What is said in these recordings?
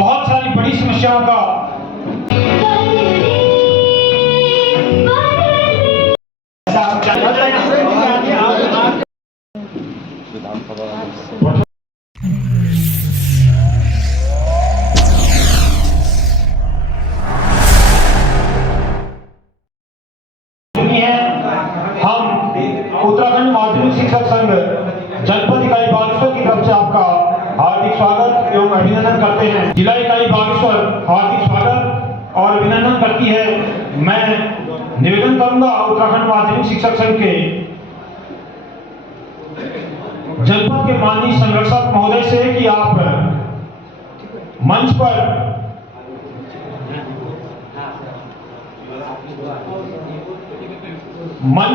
बहुत सारी बड़ी समस्याओं का उत्तराखंड माध्यमिक शिक्षक संघ जनपद इकाई बागेश्वर की तरफ से आपका हार्दिक स्वागत एवं अभिनंदन करते हैं। जिला इकाई बागेश्वर हार्दिक स्वागत और अभिनंदन करती है। मैं निवेदन करूंगा उत्तराखंड माध्यमिक शिक्षक संघ के जनपद के माननीय संरक्षक महोदय से कि आप मंच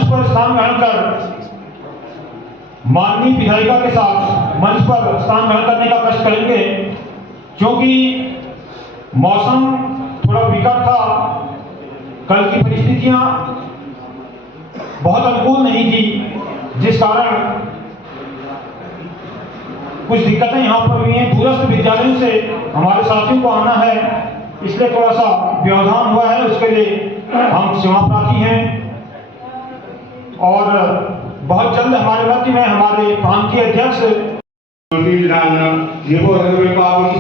पर स्थान ग्रहण कर माननीय विधायिका के साथ मंच पर स्थान ग्रहण करने का कष्ट करेंगे, क्योंकि मौसम थोड़ा विकट था। कल की परिस्थितियां बहुत अनुकूल नहीं थी, जिस कारण कुछ दिक्कतें यहाँ पर हुई हैं। दूरस्थ विद्यालयों से हमारे साथियों को आना है, इसलिए थोड़ा सा व्यवधान हुआ है। उसके लिए हम क्षमा प्रार्थी हैं और बहुत जल्द हमारे मध्य में हमारे प्रांतीय अध्यक्ष सर्वे भवन्तु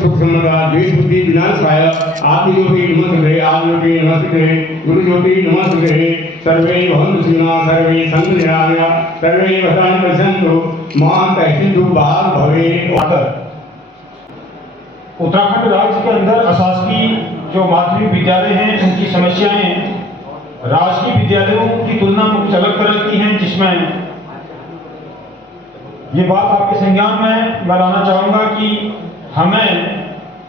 सुखिनः सर्वे सन्तु निरामया सर्वे भद्राणि पश्यन्तु मा कश्चित् दुःखभाग् भवेत्। उत्तराखंड राज्य के अंदर अशासकीय जो माध्यमिक विद्यालय हैं, उनकी समस्याएं राजकीय विद्यालयों की तुलना में कुछ अलग तरह की हैं, जिसमें ये बात आपके संज्ञान में मैं लाना चाहूँगा कि हमें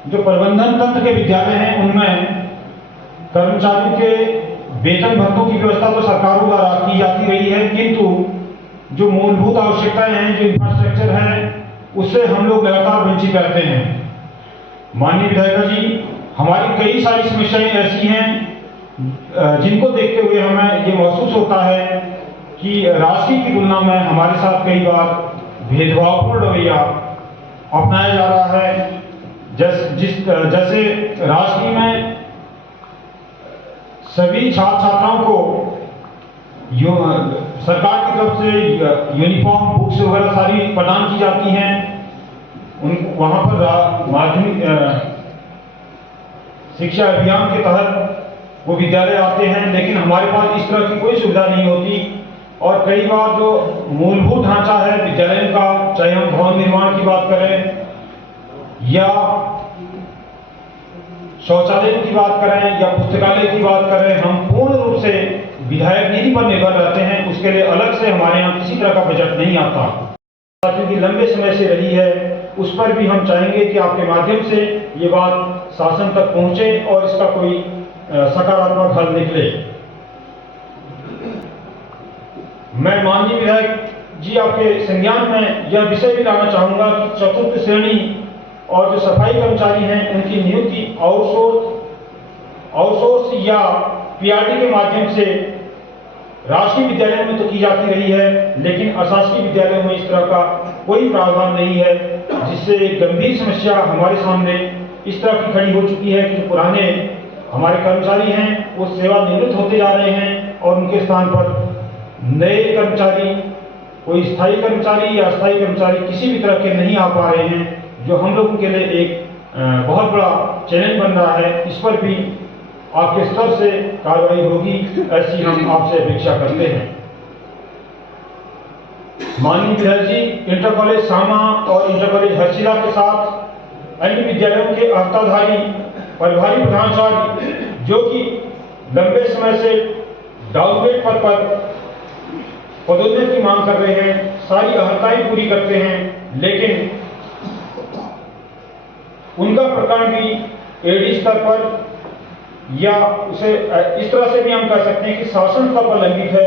जो प्रबंधन तंत्र के विद्यालय हैं, उनमें कर्मचारियों के वेतन भत्तों की व्यवस्था तो सरकारों द्वारा की जाती रही है, किंतु जो मूलभूत आवश्यकताएं हैं, जो इंफ्रास्ट्रक्चर है, उससे हम लोग लगातार वंचित रहते हैं। माननीय विधायिका जी, हमारी कई सारी समस्याएं ऐसी हैं जिनको देखते हुए हमें ये महसूस होता है कि राजकीय की तुलना में हमारे साथ कई बार भेदभावपूर्ण रवैया अपनाया जा रहा है। जैसे राजकीय में सभी छात्र छात्राओं को सरकार की तरफ से यूनिफॉर्म, बुक्स वगैरह सारी प्रदान की जाती हैं। वहाँ पर माध्यमिक शिक्षा अभियान के तहत वो विद्यालय आते हैं, लेकिन हमारे पास इस तरह की कोई सुविधा नहीं होती। और कई बार जो मूलभूत ढांचा है विद्यालयों का, चाहे हम भवन निर्माण की बात करें या शौचालय की बात करें या पुस्तकालय की बात करें, हम पूर्ण रूप से विधायक निधि पर निर्भर रहते हैं। उसके लिए अलग से हमारे यहाँ किसी तरह का बजट नहीं आता, क्योंकि लंबे समय से रही है। उस पर भी हम चाहेंगे कि आपके माध्यम से ये बात शासन तक पहुंचे और इसका कोई सकारात्मक हल निकले। मैं माननीय विधायक जी आपके संज्ञान में यह विषय भी लाना चाहूंगा कि चतुर्थ श्रेणी और जो सफाई कर्मचारी हैं, उनकी नियुक्ति आउटसोर्स या पीआरटी के माध्यम से राजकीय विद्यालयों में तो की जाती रही है, लेकिन अशासकीय विद्यालयों में इस तरह का कोई प्रावधान नहीं है, जिससे एक गंभीर समस्या हमारे सामने इस तरह की खड़ी हो चुकी है कि जो पुराने हमारे कर्मचारी हैं वो सेवानिवृत्त होते जा रहे हैं और उनके स्थान पर नए कर्मचारी, कोई स्थायी कर्मचारी या अस्थायी कर्मचारी किसी भी तरह के नहीं आ पा रहे हैं, जो हम लोगों के लिए एक बहुत बड़ा चैलेंज बन रहा है। इस पर भी आपके स्तर से कार्रवाई होगी, ऐसी हम आपसे अपेक्षा करते हैं। माननीय विधायक जी, इंटर कॉलेज सामा और इंटर कॉलेज हरसिला के साथ अन्य विद्यालयों के अहर्ताधारी प्रभारी प्रधानाचार्य जो कि लंबे समय से डाउनग्रेड पद पर पदोन्नति की मांग कर रहे हैं, सारी अहर्ताएं पूरी करते हैं, लेकिन उनका प्रकरण भी एडी स्तर पर या उसे इस तरह से भी हम कह सकते हैं कि शासन स्तर पर लंबित है,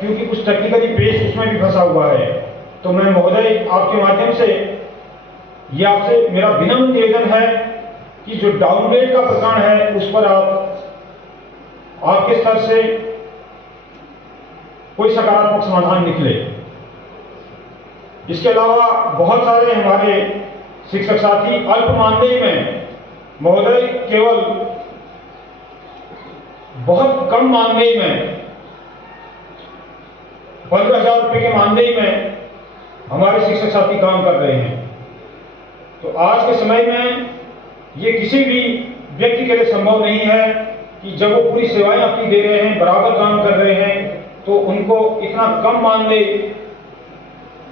क्योंकि कुछ टेक्निकली पेश उसमें भी फंसा हुआ है। तो मैं महोदय आपके माध्यम से ये आपसे मेरा विनम्र निवेदन है कि जो डाउनग्रेड का प्रकरण है उस पर आपके स्तर से कोई सकारात्मक समाधान निकले। इसके अलावा बहुत सारे हमारे शिक्षक साथी अल्प मानदेय में महोदय, केवल बहुत कम मानदेय में 15,000 रुपये के मानदेय में हमारे शिक्षक साथी काम कर रहे हैं। तो आज के समय में ये किसी भी व्यक्ति के लिए संभव नहीं है कि जब वो पूरी सेवाएं अपनी दे रहे हैं, बराबर काम कर रहे हैं, तो उनको इतना कम मानदेय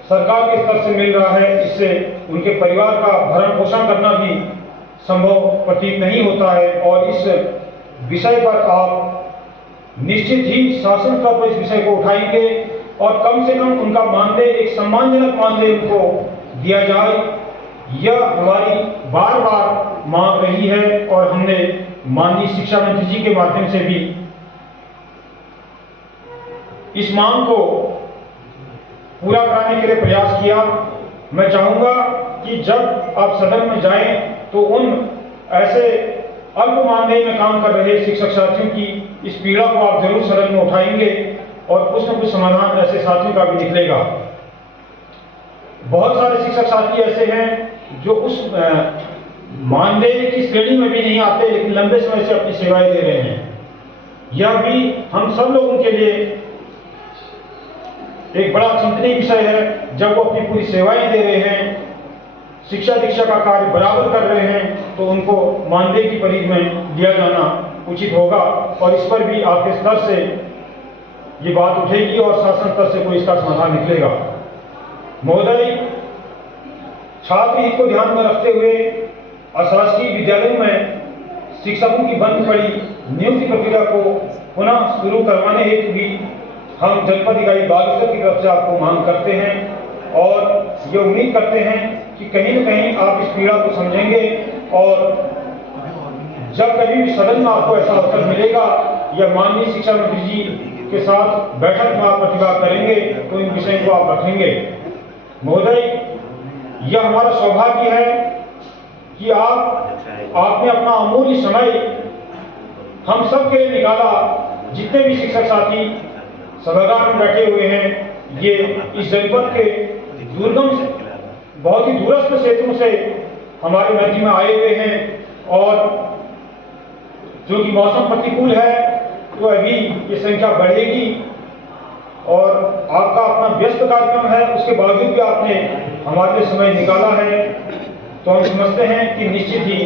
सरकार के स्तर से मिल रहा है। इससे उनके परिवार का भरण पोषण करना भी संभव प्रतीत नहीं होता है। और इस विषय पर आप निश्चित ही शासन स्तर पर इस विषय को उठाएंगे और कम से कम उनका मानदेय, एक सम्मानजनक मानदेय उनको दिया जाए। यह हमारी बार बार मांग रही है और हमने माननीय शिक्षा मंत्री जी के माध्यम से भी इस मांग को पूरा कराने के लिए प्रयास किया। मैं चाहूंगा कि जब आप सदन में जाएं तो उन ऐसे अल्प मानदेय में काम कर रहे शिक्षक साथियों की इस पीड़ा को आप जरूर सदन में उठाएंगे और कुछ न कुछ समाधान ऐसे साथियों का भी निकलेगा। बहुत सारे शिक्षक साथी ऐसे हैं जो उस मानदेय की श्रेणी में भी नहीं आते, लेकिन लंबे समय से अपनी सेवाएं दे रहे हैं। यह भी हम सब लोगों के लिए एक बड़ा चिंतनीय विषय है। जब वो अपनी पूरी सेवाएं दे रहे हैं, शिक्षा दीक्षा का कार्य बराबर कर रहे हैं, तो उनको मानदेय की परिधि में लिया जाना उचित होगा। और इस पर भी आपके स्तर से ये बात उठेगी और शासन स्तर से कोई इसका समाधान निकलेगा। महोदय, छात्र हित को ध्यान में रखते हुए अशासकीय विद्यालयों में शिक्षकों की बंद पड़ी नियुक्ति प्रक्रिया को पुनः शुरू करवाने हेतु भी हम जनपद इकाई बागेश्वर की तरफ से आपको मांग करते हैं और ये उम्मीद करते हैं कि कहीं न कहीं आप इस पीड़ा को समझेंगे और जब कभी भी सदन में आपको ऐसा अवसर मिलेगा या माननीय शिक्षा मंत्री जी के साथ बैठक में आप प्रतिवाद करेंगे तो इन विषयों को आप रखेंगे। महोदय, यह हमारा सौभाग्य है कि आपने अपना अमूल्य समय हम सब के लिए निकाला। जितने भी शिक्षक साथी सभागार में बैठे हुए हैं, ये इस जनपद के दुर्गम से बहुत ही दूरस्थ क्षेत्रों से हमारे मध्य में आए हुए हैं और जो कि मौसम प्रतिकूल है तो अभी ये संख्या बढ़ेगी और आपका अपना व्यस्त कार्यक्रम है, उसके बावजूद भी आपने हमारे लिए समय निकाला है। तो हम समझते हैं कि निश्चित ही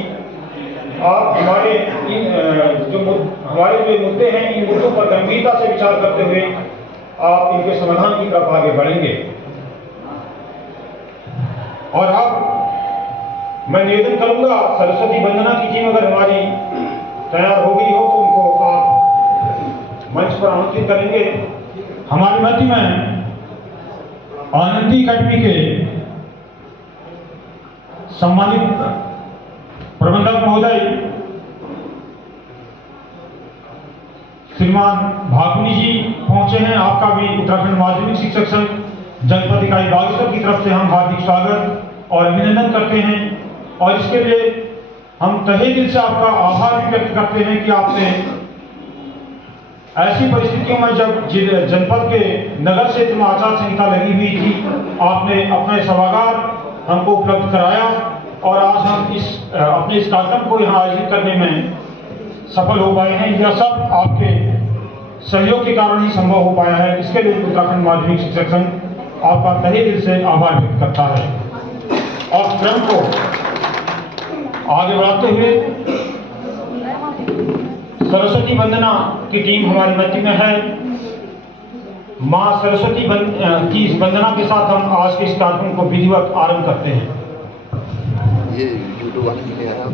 आप हमारे जो मुद्दे हैं, इन मुद्दों पर गंभीरता से विचार करते हुए आप इनके समाधान की तरफ आगे बढ़ेंगे। और अब मैं निवेदन करूंगा, सरस्वती वंदना की टीम अगर हमारी तैयार हो गई हो तो उनको आप मंच पर आमंत्रित करेंगे। हमारे मध्य में आनंदी अकेडमी के सम्मानित प्रबंधक महोदय श्रीमान भाकुनी जी पहुंचे हैं। आपका भी उत्तराखंड माध्यमिक शिक्षक संघ जनपद इकाई बागेश्वर की तरफ से हम हार्दिक स्वागत और अभिनंदन करते हैं और इसके लिए हम तहे दिल से आपका आभार भी व्यक्त करते हैं कि आपने ऐसी परिस्थितियों में जब जनपद के नगर क्षेत्र में आचार संहिता लगी हुई थी, आपने अपने सभागार हमको उपलब्ध कराया और आज हम अपने इस कार्यक्रम को यहाँ आयोजित करने में सफल हो पाए हैं। यह सब आपके सहयोग के कारण ही संभव हो पाया है। इसके लिए उत्तराखंड माध्यमिक शिक्षक संघ आपका तहे दिल से आभार व्यक्त करता है। और क्रम को आगे बढ़ाते हुए सरस्वती वंदना की टीम हमारे मध्य में है। मां सरस्वती की इस वंदना के साथ हम आज के इस कार्यक्रम को विधिवत आरंभ करते हैं। ये यूट्यूब वाले आया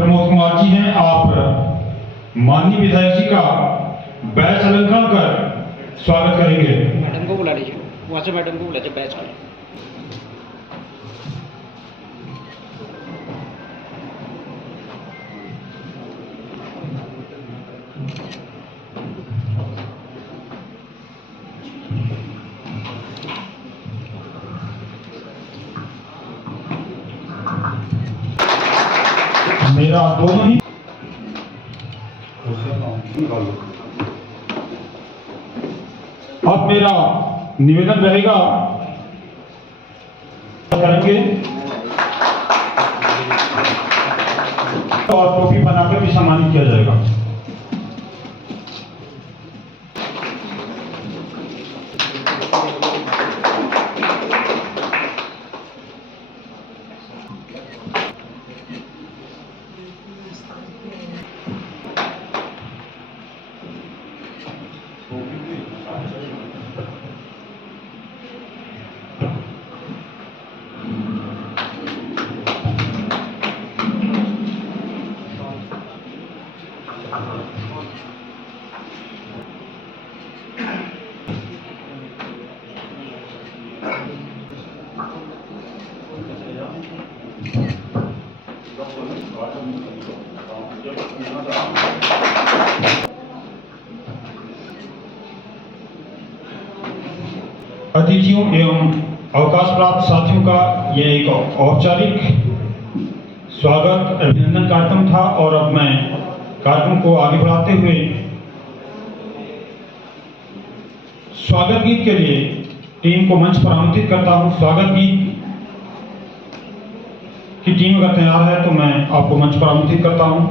प्रमोद कुमार जी हैं, आप माननीय विधायक जी का बैच अलंकरण कर स्वागत करेंगे। मैडम को बुला लीजिए, वहाँ से मैडम को बुला लीजिए बैच वाले। मेरा दोनों ही अब मेरा निवेदन रहेगा करेंगे और टोपी बनाकर भी सम्मानित किया जाएगा। अतिथियों एवं अवकाश प्राप्त साथियों का यह एक औपचारिक स्वागत अभिनंदन कार्यक्रम था और अब मैं कार्यक्रम को आगे बढ़ाते हुए स्वागत गीत के लिए टीम को मंच पर आमंत्रित करता हूं। स्वागत गीत की टीम अगर तैयार है तो मैं आपको मंच पर आमंत्रित करता हूं।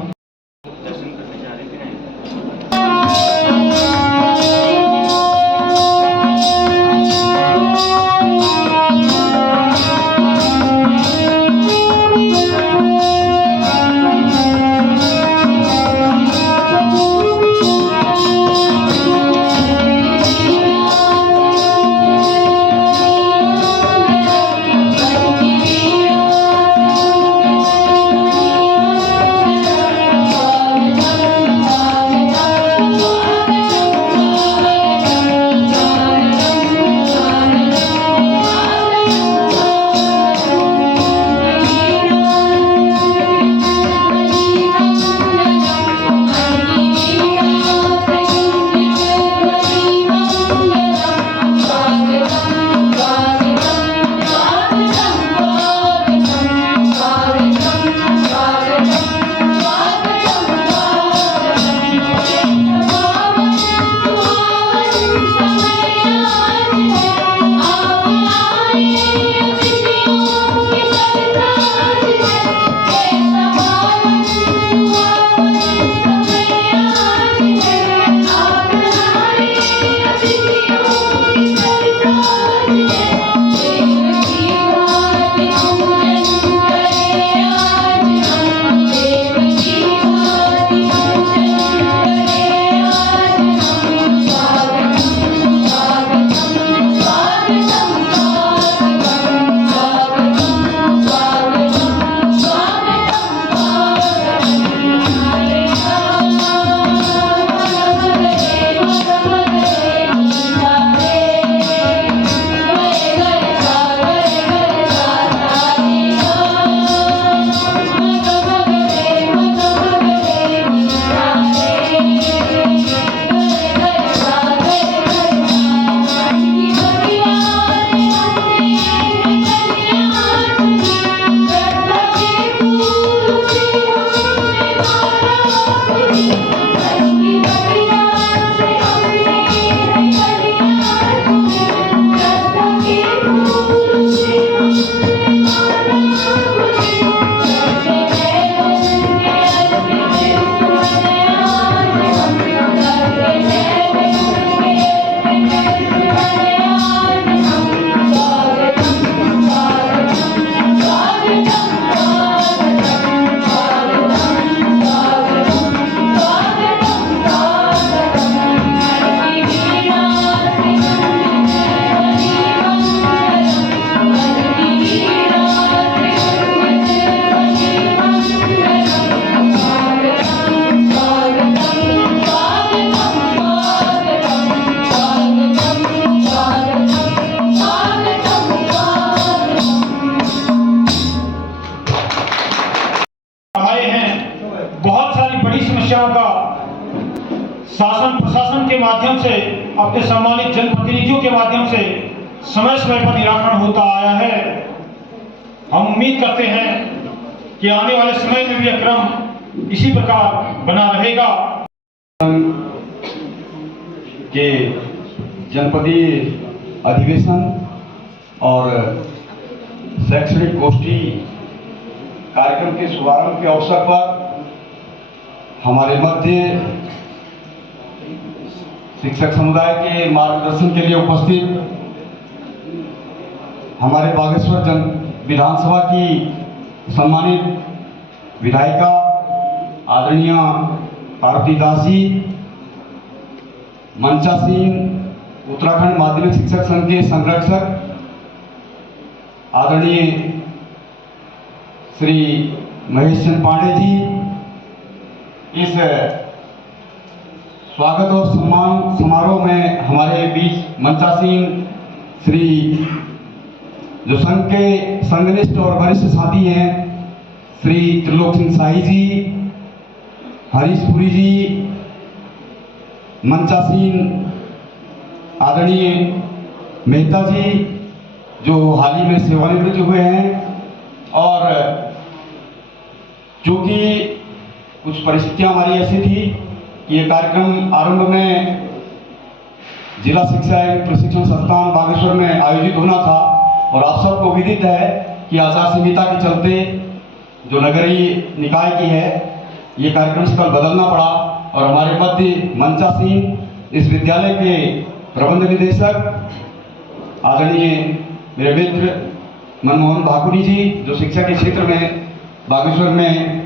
शासन प्रशासन के माध्यम से, अपने सम्मानित जनप्रतिनिधियों के माध्यम से समय समय पर निराकरण होता आया है। हम उम्मीद करते हैं कि आने वाले समय में भी यह क्रम इसी प्रकार बना रहेगा। के जनपदीय अधिवेशन और शैक्षणिक गोष्ठी कार्यक्रम के शुभारंभ के अवसर पर हमारे मध्य शिक्षक समुदाय के मार्गदर्शन के लिए उपस्थित हमारे बागेश्वर विधानसभा की सम्मानित विधायिका आदरणीय पार्वती दास जी, मंचासीन उत्तराखंड माध्यमिक शिक्षक संघ के संरक्षक आदरणीय श्री महेश चंद्र पांडे जी, इस स्वागत और सम्मान समारोह में हमारे बीच मंचासीन श्री जो संघ के संघनिष्ठ और वरिष्ठ साथी हैं श्री त्रिलोक सिंह शाही जी, हरीश पुरी जी, मंचासीन आदरणीय मेहता जी जो हाल ही में सेवानिवृत्त हुए हैं, और चूंकि कुछ परिस्थितियां हमारी ऐसी थी कि ये कार्यक्रम आरंभ में जिला शिक्षा एवं प्रशिक्षण संस्थान बागेश्वर में आयोजित होना था, और आप सबको विदित है कि आचार संहिता के चलते जो नगरीय निकाय की है ये कार्यक्रम स्थल बदलना पड़ा, और हमारे मध्य मंचासीन इस विद्यालय के प्रबंध निदेशक आदरणीय मेरे मित्र मनमोहन भाकुरी जी जो शिक्षा के क्षेत्र में बागेश्वर में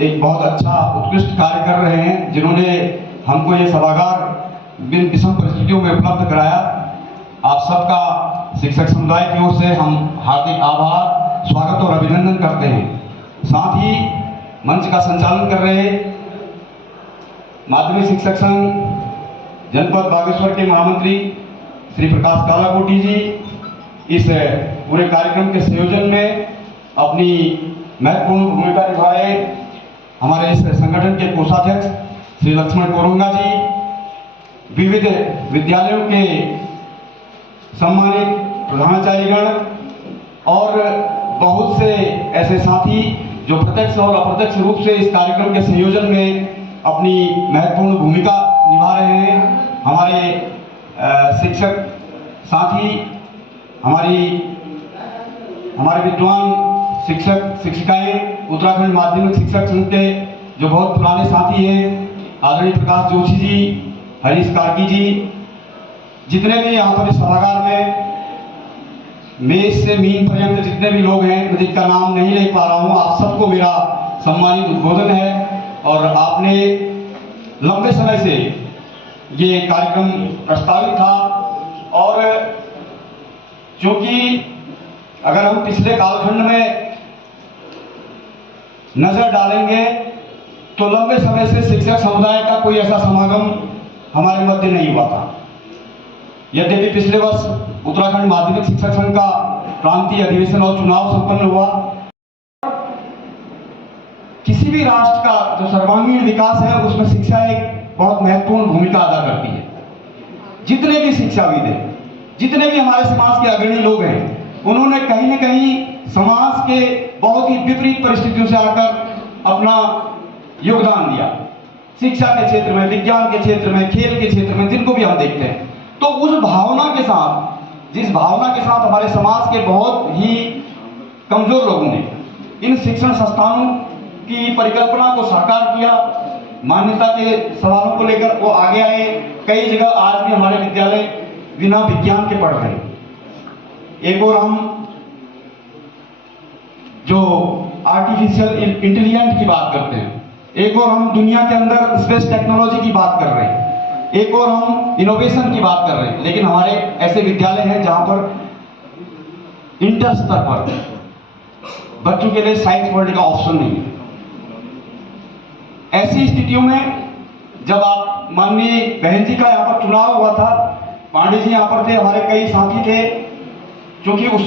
एक बहुत अच्छा उत्कृष्ट कार्य कर रहे हैं, जिन्होंने हमको ये सभागार विषम परिस्थितियों में उपलब्ध कराया। आप सबका शिक्षक समुदाय की ओर से हम हार्दिक आभार, स्वागत और अभिनंदन करते हैं। साथ ही मंच का संचालन कर रहे माध्यमिक शिक्षक संघ जनपद बागेश्वर के महामंत्री श्री प्रकाश कालाकोटी जी इस पूरे कार्यक्रम के संयोजन में अपनी महत्वपूर्ण भूमिका निभाए। हमारे इस संगठन के कोषाध्यक्ष श्री लक्ष्मण कोरंगा जी, विविध विद्यालयों के सम्मानित प्रधानाचार्यगण और बहुत से ऐसे साथी जो प्रत्यक्ष और अप्रत्यक्ष रूप से इस कार्यक्रम के संयोजन में अपनी महत्वपूर्ण भूमिका निभा रहे हैं। हमारे शिक्षक साथी, हमारे विद्वान शिक्षक शिक्षिकाएं, उत्तराखंड माध्यमिक शिक्षक संघ के जो बहुत पुराने साथी हैं, आदरणीय प्रकाश जोशी जी, हरीश कार्की जी, जितने भी यहाँ पर इस सभागार में मेष से मीन पर्यंत जितने भी लोग हैं, मैं जिनका नाम नहीं ले पा रहा हूँ, आप सबको मेरा सम्मानित उद्बोधन है। और आपने लंबे समय से ये कार्यक्रम प्रस्तावित था, और क्योंकि अगर हम पिछले कालखंड में नजर डालेंगे तो लंबे समय से शिक्षक समुदाय का कोई ऐसा समागम हमारे मध्य नहीं हुआ था। यद्यपि पिछले वर्ष उत्तराखंड माध्यमिक शिक्षक संघ का प्रांतीय अधिवेशन और चुनाव संपन्न हुआ। किसी भी राष्ट्र का जो सर्वांगीण विकास है उसमें शिक्षा एक बहुत महत्वपूर्ण भूमिका अदा करती है। जितने भी शिक्षाविद हैं, जितने भी हमारे समाज के अग्रणी लोग हैं, उन्होंने कहीं न कहीं समाज के बहुत ही विपरीत परिस्थितियों से आकर अपना योगदान दिया। शिक्षा के क्षेत्र में, विज्ञान के क्षेत्र में, खेल के क्षेत्र में, जिनको भी हम देखते हैं, तो उस भावना के साथ, जिस भावना के साथ हमारे समाज के बहुत ही कमजोर लोगों ने इन शिक्षण संस्थानों की परिकल्पना को साकार किया, मान्यता के सवालों को लेकर वो आगे आए। कई जगह आज भी हमारे विद्यालय बिना विज्ञान के पढ़ रहे हैं। एक और हम जो आर्टिफिशियल इंटेलिजेंस की बात करते हैं, एक और हम दुनिया के अंदर स्पेस टेक्नोलॉजी की बात कर रहे हैं, एक और हम इनोवेशन की बात कर रहे हैं। लेकिन हमारे ऐसे विद्यालय हैं जहां पर इंटर स्तर पर बच्चों के लिए साइंस पढ़ने का ऑप्शन नहीं है। ऐसी स्थितियों में जब आप माननीय बहन जी का यहाँ पर चुनाव हुआ था, पांडे जी यहाँ पर थे, हमारे कई साथी थे, क्योंकि उस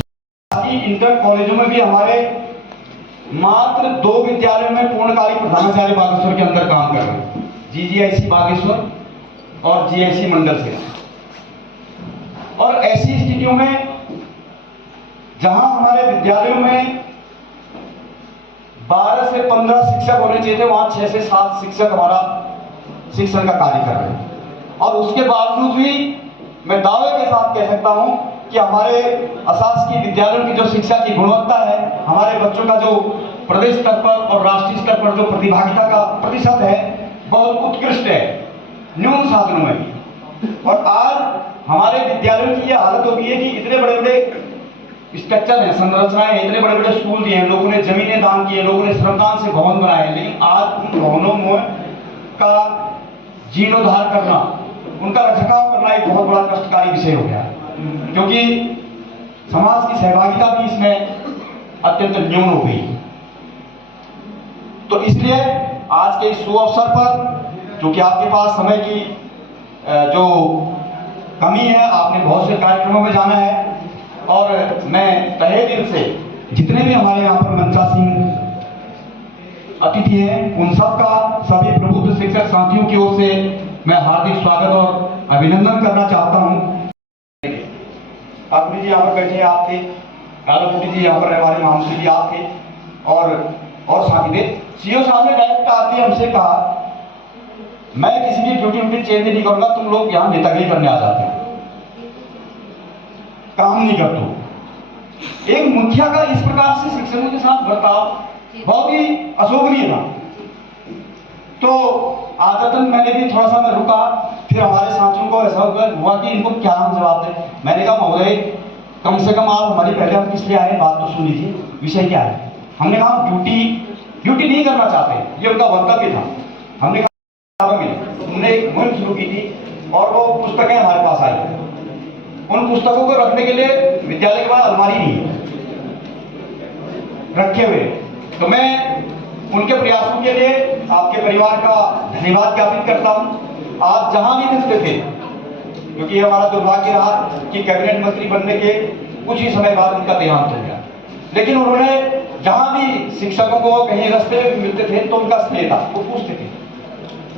इंटर कॉलेजों में भी हमारे मात्र 2 विद्यालयों में पूर्णकालिक प्रधानाचार्य बागेश्वर के अंदर काम कर रहे हैं, GGIC बागेश्वर और GIC मंडल से। और ऐसी स्थितियों में जहां हमारे विद्यालयों में 12 से 15 शिक्षक होने चाहिए थे, वहां 6 से 7 शिक्षक हमारा शिक्षण का कार्य कर रहे हैं। और उसके बावजूद भी मैं दावे के साथ कह सकता हूं कि हमारे अशासकीय विद्यालयों की जो शिक्षा की गुणवत्ता है, हमारे बच्चों का जो प्रदेश स्तर पर और राष्ट्रीय स्तर पर जो प्रतिभागिता का प्रतिशत है, बहुत उत्कृष्ट है, न्यून साधनों में भी। और आज हमारे विद्यालयों की यह हालत हो गई है कि इतने बड़े बड़े स्ट्रक्चर हैं, संरचनाएं, इतने बड़े बड़े स्कूल दिए हैं, लोगों ने जमीनें दान की है, लोगों ने श्रमदान से भवन बनाए हैं, लेकिन आज उन भवनों में का जीर्णोद्धार करना, उनका रखरखाव करना एक बहुत बड़ा कष्टकारी विषय हो गया है, क्योंकि समाज की सहभागिता भी इसमें अत्यंत न्यून हो गई। तो इसलिए आज के इस शुभ अवसर पर, क्योंकि आपके पास समय की जो कमी है, आपने बहुत से कार्यक्रमों में जाना है, और मैं तहे दिल से जितने भी हमारे यहाँ पर मंचासीन अतिथि हैं, उन सबका, सभी प्रबुद्ध शिक्षक साथियों की ओर से मैं हार्दिक स्वागत और अभिनंदन करना चाहता हूँ। ठाकुर जी यहाँ पर बैठे आप थे, राधापुटी जी यहाँ पर हमारे महामंत्री जी आप थे, और साथी थे। सीओ साहब ने डायरेक्ट आते हमसे कहा, मैं किसी की ड्यूटी चेंज नहीं करूंगा, तुम लोग यहाँ नेतागिरी करने आ जाते हो, काम नहीं करते। एक मुखिया का इस प्रकार से शिक्षकों के साथ बर्ताव बहुत ही अशोभनीय था। तो आदतन मैंने भी थोड़ा सा मैं रुका, फिर हमारे साथियों को ऐसा हुआ कि इनको क्या हम जवाब दें। मैंने कहा महोदय, कम से कम आप हमारी पहले हम किस लिए आए, बात तो सुन लीजिए, विषय क्या है। हमने कहा ड्यूटी नहीं करना चाहते, ये उनका वक्तव्य था। हमने कहा उन्होंने एक मुहिम शुरू की थी और वो पुस्तकें हमारे पास आई। उन पुस्तकों को रखने के लिए विद्यालय के पास अलमारी नहीं रखे हुए। तो मैं उनके प्रयासों के लिए आपके परिवार का धन्यवाद ज्ञापित करता हूं। आप जहां भी मिलते थे, क्योंकि हमारा दुर्भाग्य रहा कि कैबिनेट मंत्री बनने के कुछ ही समय बाद उनका देहांत हो गया, लेकिन उन्होंने जहां भी शिक्षकों को कहीं रास्ते में मिलते थे तो उनका स्नेह था, वो पूछते थे,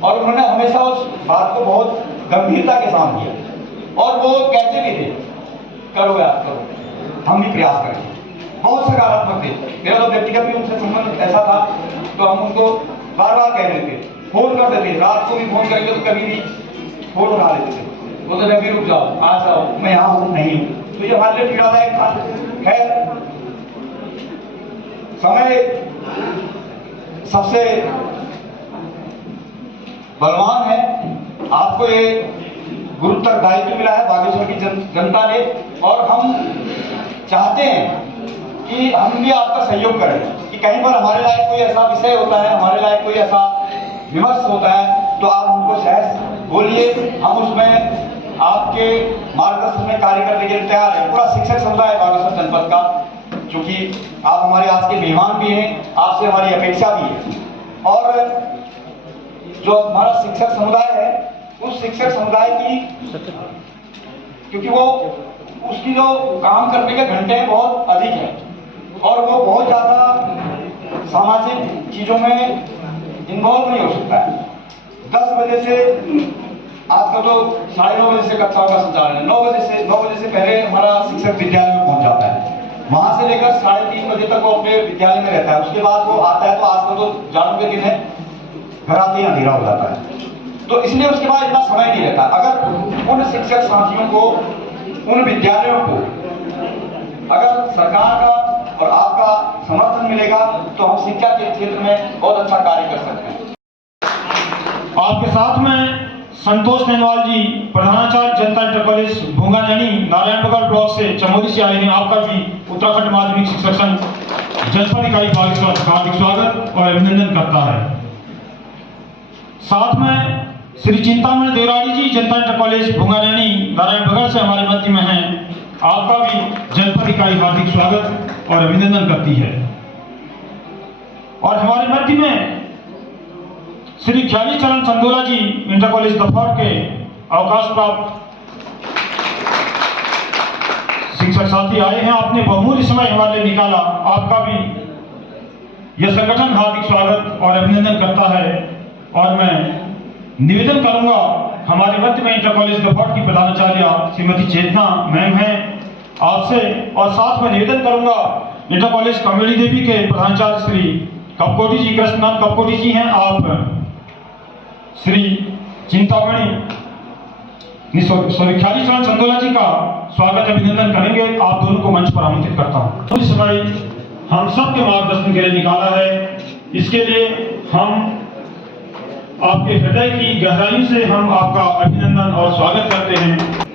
और उन्होंने हमेशा उस बात को बहुत गंभीरता के साथ लिया। और वो कहते भी थे, करो यार करो, हम भी प्रयास करेंगे। बहुत सकारात्मक थे। मेरा तो व्यक्तिगत भी उनसे संबंध ऐसा था, तो हम उनको बार बार कह रहे थे, फोन करते थे, रात को भी फोन करेंगे तो कभी भी फोन उठा लेते थे। वो तो भी रुक जाओ, आ जाओ, मैं यहाँ हूँ, नहीं हूँ। तो ये हमारे लिए पीड़ादायक था। खैर, समय सबसे बलवान है। आपको ये गुरुतर दायित्व मिला है बागेश्वर की जनता ने, और हम चाहते हैं कि हम भी आपका सहयोग करें कि कहीं पर हमारे लायक कोई ऐसा विषय होता है, हमारे लायक कोई ऐसा विमर्श होता है, तो आप हमको सहज बोलिए, हम उसमें आपके मार्गदर्शन में कार्य करने के लिए तैयार है। पूरा शिक्षक समुदाय है बागेश्वर जनपद का, क्योंकि आप हमारे आज के मेहमान भी हैं, आपसे हमारी अपेक्षा भी है। और जो हमारा शिक्षक समुदाय है, उस शिक्षक समुदाय की, क्योंकि वो उसकी जो काम करने के घंटे हैं बहुत अधिक है, और वो बहुत ज़्यादा सामाजिक चीज़ों में इन्वॉल्व नहीं हो सकता है। 10 बजे से आज का तो 9:30 बजे से कक्षाओं का संचालन है, 9 बजे से पहले हमारा शिक्षक विद्यालय में पहुंच जाता है। वहां से लेकर 3:30 बजे तक वो अपने विद्यालय में रहता है। उसके बाद वो आता है, तो आज का तो जाड़ों के दिन है, घर आते ही अंधेरा हो जाता है, तो इसलिए उसके बाद इतना समय नहीं रहता। अगर उन शिक्षक साथियों को, उन विद्यालयों को अगर सरकार का और आपका समर्थन मिलेगा, तो हम शिक्षा के क्षेत्र में बहुत अच्छा कार्य कर सकते हैं। आपके साथ में संतोष नैनवाल जी, प्रधानाचार्य जनता इंटर कॉलेज भूंगानैनी, नारायणपुर ब्लॉक से, चमोली से आए हैं। आपका भी उत्तराखंड माध्यमिक शिक्षक संघ जनपद इकाई बागेश्वर हार्दिक स्वागत और अभिनंदन करता है। साथ में श्री चिंतामणि देवराड़ी जी, जनता इंटर कॉलेज भूंगानैनी, नारायणपुर से हमारे मध्य में हैं। आपका भी जनपद इकाई हार्दिक स्वागत और अभिनंदन करती है। और हमारे मध्य में श्री ख्याली चरण चंदोला जी, इंटर कॉलेज दफौर के अवकाश प्राप्त शिक्षक साथी आए हैं। आपने बहुमूल्य समय हमारे लिए निकाला, आपका भी यह संगठन हार्दिक स्वागत और अभिनंदन करता है। और मैं निवेदन करूंगा हमारे मध्य में इंटर कॉलेज दफाट की प्रधानाचार्य श्रीमती चेतना मैम हैं आपसे, और साथ में निवेदन करूंगा इंटर कॉलेज कमेड़ी देवी के प्रधानाचार्य श्री कपकोटी जी, कृष्णनाथ कपकोटी जी हैं, आप श्री चिंतामणि ख्याली चरण चंदोला जी का स्वागत अभिनंदन करेंगे। आप दोनों को मंच पर आमंत्रित करता हूं। इस समय हम सबके मार्गदर्शन के लिए निकाला है, इसके लिए हम आपके हृदय की गहराई से हम आपका अभिनंदन और स्वागत करते हैं।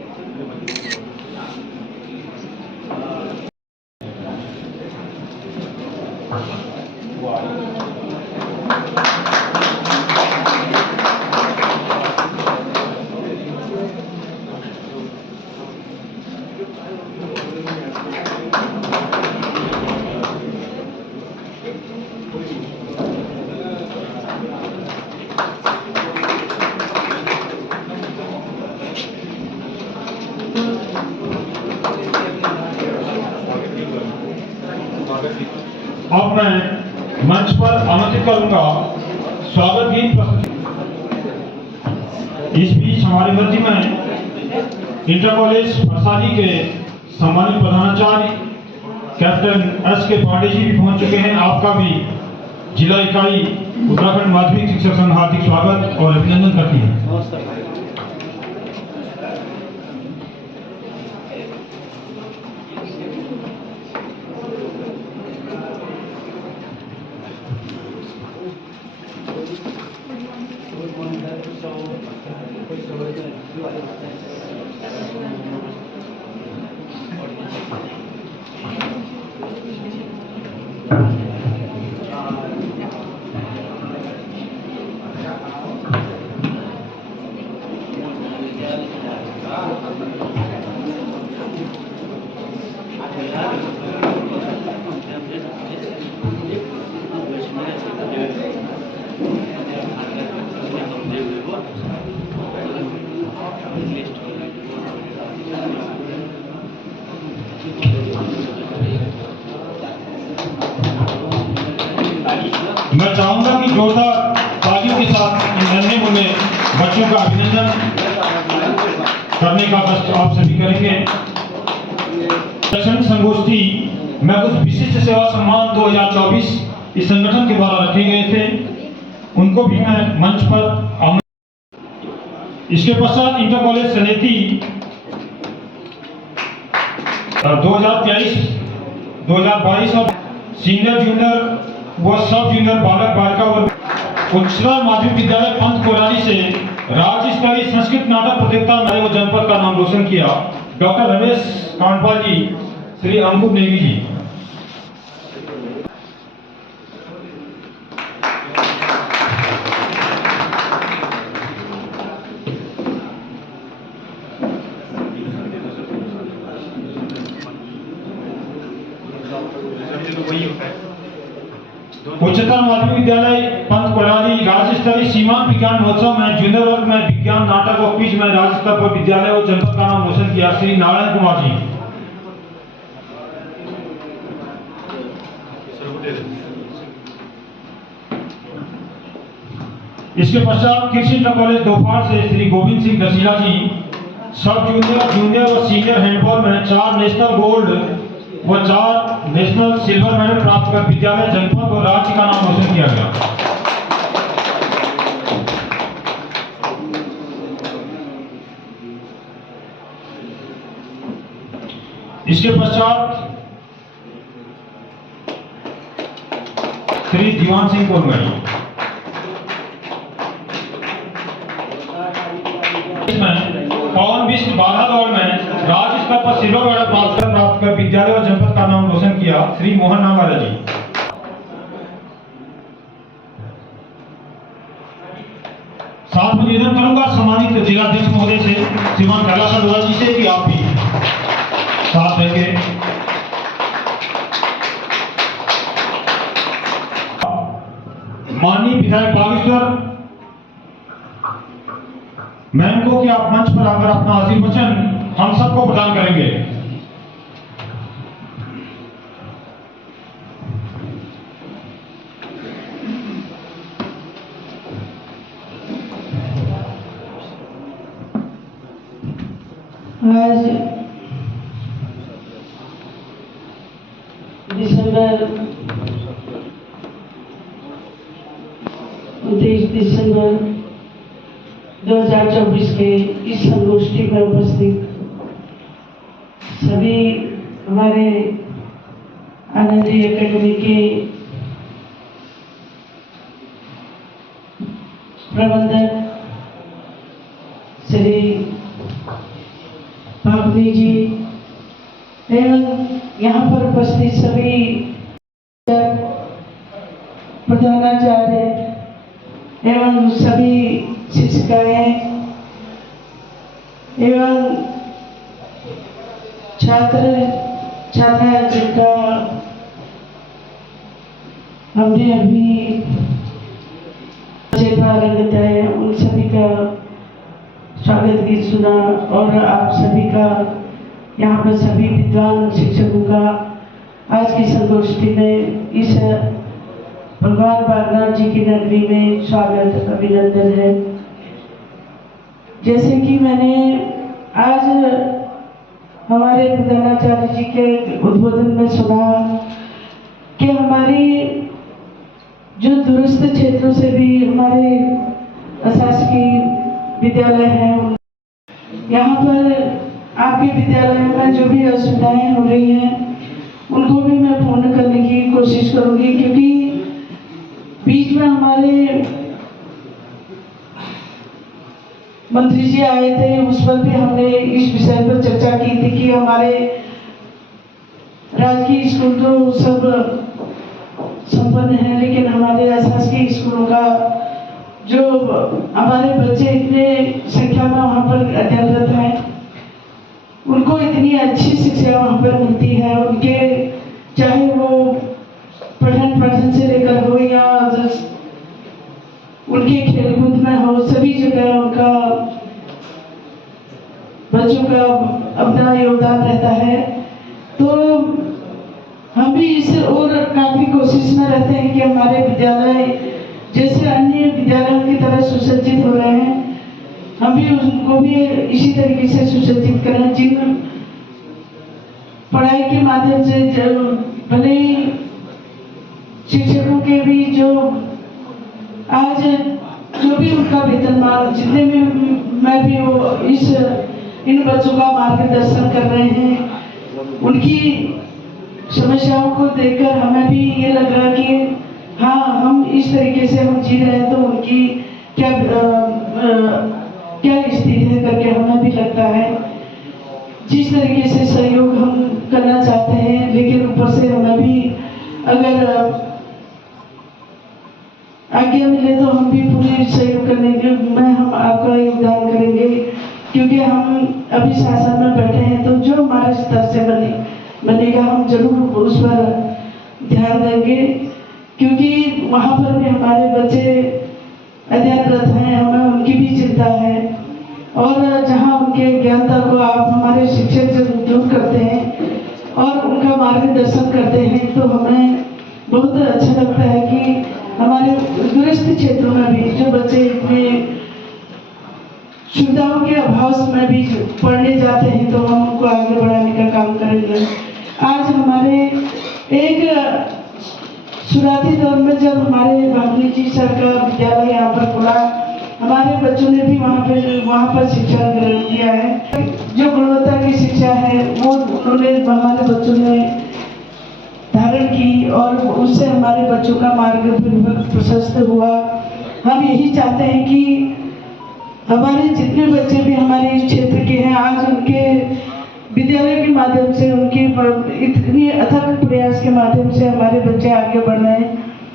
अब मैं मंच पर आमंत्रित करूंगा स्वागत गीत प्रस्तुत। इस बीच हमारे मध्य में इंटर कॉलेज प्रसादी के सम्मानित प्रधानाचार्य कैप्टन एस के पांडे जी भी पहुंच चुके हैं। आपका भी जिला इकाई उत्तराखंड माध्यमिक शिक्षक संघ हार्दिक स्वागत और अभिनंदन करती है। मैं चाहूंगा कि जोरदार तालियों के साथ इन नन्हे मुन्ने बच्चों का अभिनंदन करने का कष्ट आप सभी करेंगे। शैक्षणिक संगोष्ठी में कुछ विशिष्ट सेवा सम्मान 2024 इस संगठन के द्वारा रखे गए थे, उनको भी मैं मंच पर इसके पश्चात इंटर कॉलेज समिति 2023 2022 और सीनियर जूनियर व सब जूनियर बालक बालिका वर्ग उच्चतर माध्यमिक विद्यालय पंत कोलारी से राज्य स्तरीय संस्कृत नाटक प्रतियोगिता में वो जनपद का नाम रोशन किया डॉक्टर रमेश कांडपाल जी, श्री अंकुर नेगी जी। उच्चतर माध्यमिक विद्यालय पंत कोलारी राज्य स्तरीय सीमांत विज्ञान महोत्सव में जूनियर वर्ग में विज्ञान नाटक और क्विज में राज्य स्तर पर विद्यालय और जनपद का नाम रोशन किया श्री नारायण कुमार जी। इसके पश्चात कृषि इंटर कॉलेज दोफाड़ से श्री गोविंद सिंह दसीला जी सब जूनियर जूनियर और सीनियर हैंडबॉल में 4 नेशनल गोल्ड व 4 नेशनल सिल्वर मेडल प्राप्त कर विद्यालय जनपद और राज्य का नाम रोशन किया गया। इसके पश्चात श्री दीवान सिंह कोरगढ़ी पवन विश्व बाधा दौड़ में राज्य स्तर पर सिल्वर मेडल प्राप्त कर विद्यालय और जनपद का नाम रोशन किया श्री मोहन नागारा जी। साथ में निवेदन करूंगा सम्मानित जिलाध्यक्ष महोदय से श्रीमान कैलाश अरोड़ा जी से कि आप भी साथ रहेंगे। माननीय विधायक बागेश्वर मैम को कि आप मंच पर आकर अपना आशीर्वचन हम सबको प्रदान करेंगे। आज दिसंबर 29 दिसंबर 2024 के इस संगोष्ठी में उपस्थित सभी हमारे आनंदी एकेडमी के प्रबंधक श्री भावनी जी एवं यहाँ पर उपस्थित सभी प्रधानाचार्य एवं सभी शिक्षिकाएं एवं छात्रा जिनका हमने अभी रंगत है, उन सभी का स्वागत गीत सुना और आप सभी का यहाँ पर सभी विद्वान शिक्षकों का आज की संगोष्ठी में इस भगवान बागनाथ जी की नगरी में स्वागत अभिनंदन है। जैसे कि मैंने आज हमारे प्रधानाचार्य जी के उद्बोधन में सुना कि हमारी जो दूरस्थ क्षेत्रों से भी हमारे शासकीय विद्यालय हैं, यहाँ पर आपके विद्यालय में जो भी असुविधाएं हो रही हैं उनको भी मैं पूर्ण करने की कोशिश करूंगी, क्योंकि बीच में हमारे मंत्री जी आए थे, उस पर भी हमने इस विषय पर चर्चा की थी कि हमारे राजकीय स्कूल तो सब संपन्न है, लेकिन हमारे शासकीय स्कूलों का जो हमारे बच्चे इतने संख्या में वहाँ पर अध्ययनरत हैं, उनको इतनी अच्छी शिक्षा वहाँ पर मिलती है। उनके चाहे वो पठन पाठन से लेकर हो या उनके खेलकूद में हो, सभी जगह उनका बच्चों का अपना योगदान रहता है। तो हम भी इस और काफी कोशिश में रहते हैं कि हमारे विद्यालय जैसे अन्य विद्यालयों की तरह सुसज्जित हो रहे हैं, हम भी उनको भी इसी तरीके से सुसज्जित करें, जिन पढ़ाई के माध्यम से भले ही शिक्षकों के भी जो आज जो भी उनका वेतनमान जितने भी मैं भी वो इन बच्चों का मार्गदर्शन कर रहे हैं, उनकी समस्याओं को देखकर हमें भी ये लग रहा कि हाँ, हम इस तरीके से हम जी रहे हैं तो उनकी क्या स्थिति है करके हमें भी लगता है। जिस तरीके से सहयोग हम करना चाहते हैं, लेकिन ऊपर से हमें भी अगर आज्ञा मिले तो हम भी पूरी सहयोग करने के में हम आपका योगदान करेंगे, क्योंकि हम अभी शासन में बैठे हैं तो जो हमारे स्तर से बनेगा हम जरूर उस पर ध्यान देंगे, क्योंकि वहाँ पर भी हमारे बच्चे अध्ययनरत हैं, हमें उनकी भी चिंता है। और जहाँ उनके ज्ञानता को आप हमारे शिक्षक से दूर करते हैं और उनका मार्गदर्शन करते हैं, तो हमें बहुत अच्छा लगता है कि हमारे दूरस्थ क्षेत्रों में भी जो बच्चे इतने सुविधाओं के अभाव में भी पढ़ने जाते हैं, तो हम उनको आगे बढ़ाने का काम करेंगे। आज हमारे एक शुरुआती दौर में जब हमारे भावनी जी सर का विद्यालय यहाँ पर खुला, हमारे बच्चों ने भी वहाँ पर शिक्षा ग्रहण किया है। जो गुणवत्ता की शिक्षा है वो उन्होंने हमारे बच्चों ने धारण की और उससे हमारे बच्चों का मार्ग प्रशस्त हुआ। हम यही चाहते हैं कि हमारे जितने बच्चे भी हमारे इस क्षेत्र के हैं, आज उनके विद्यालय के माध्यम से उनकी इतनी अथक प्रयास के माध्यम से हमारे बच्चे आगे बढ़ रहे हैं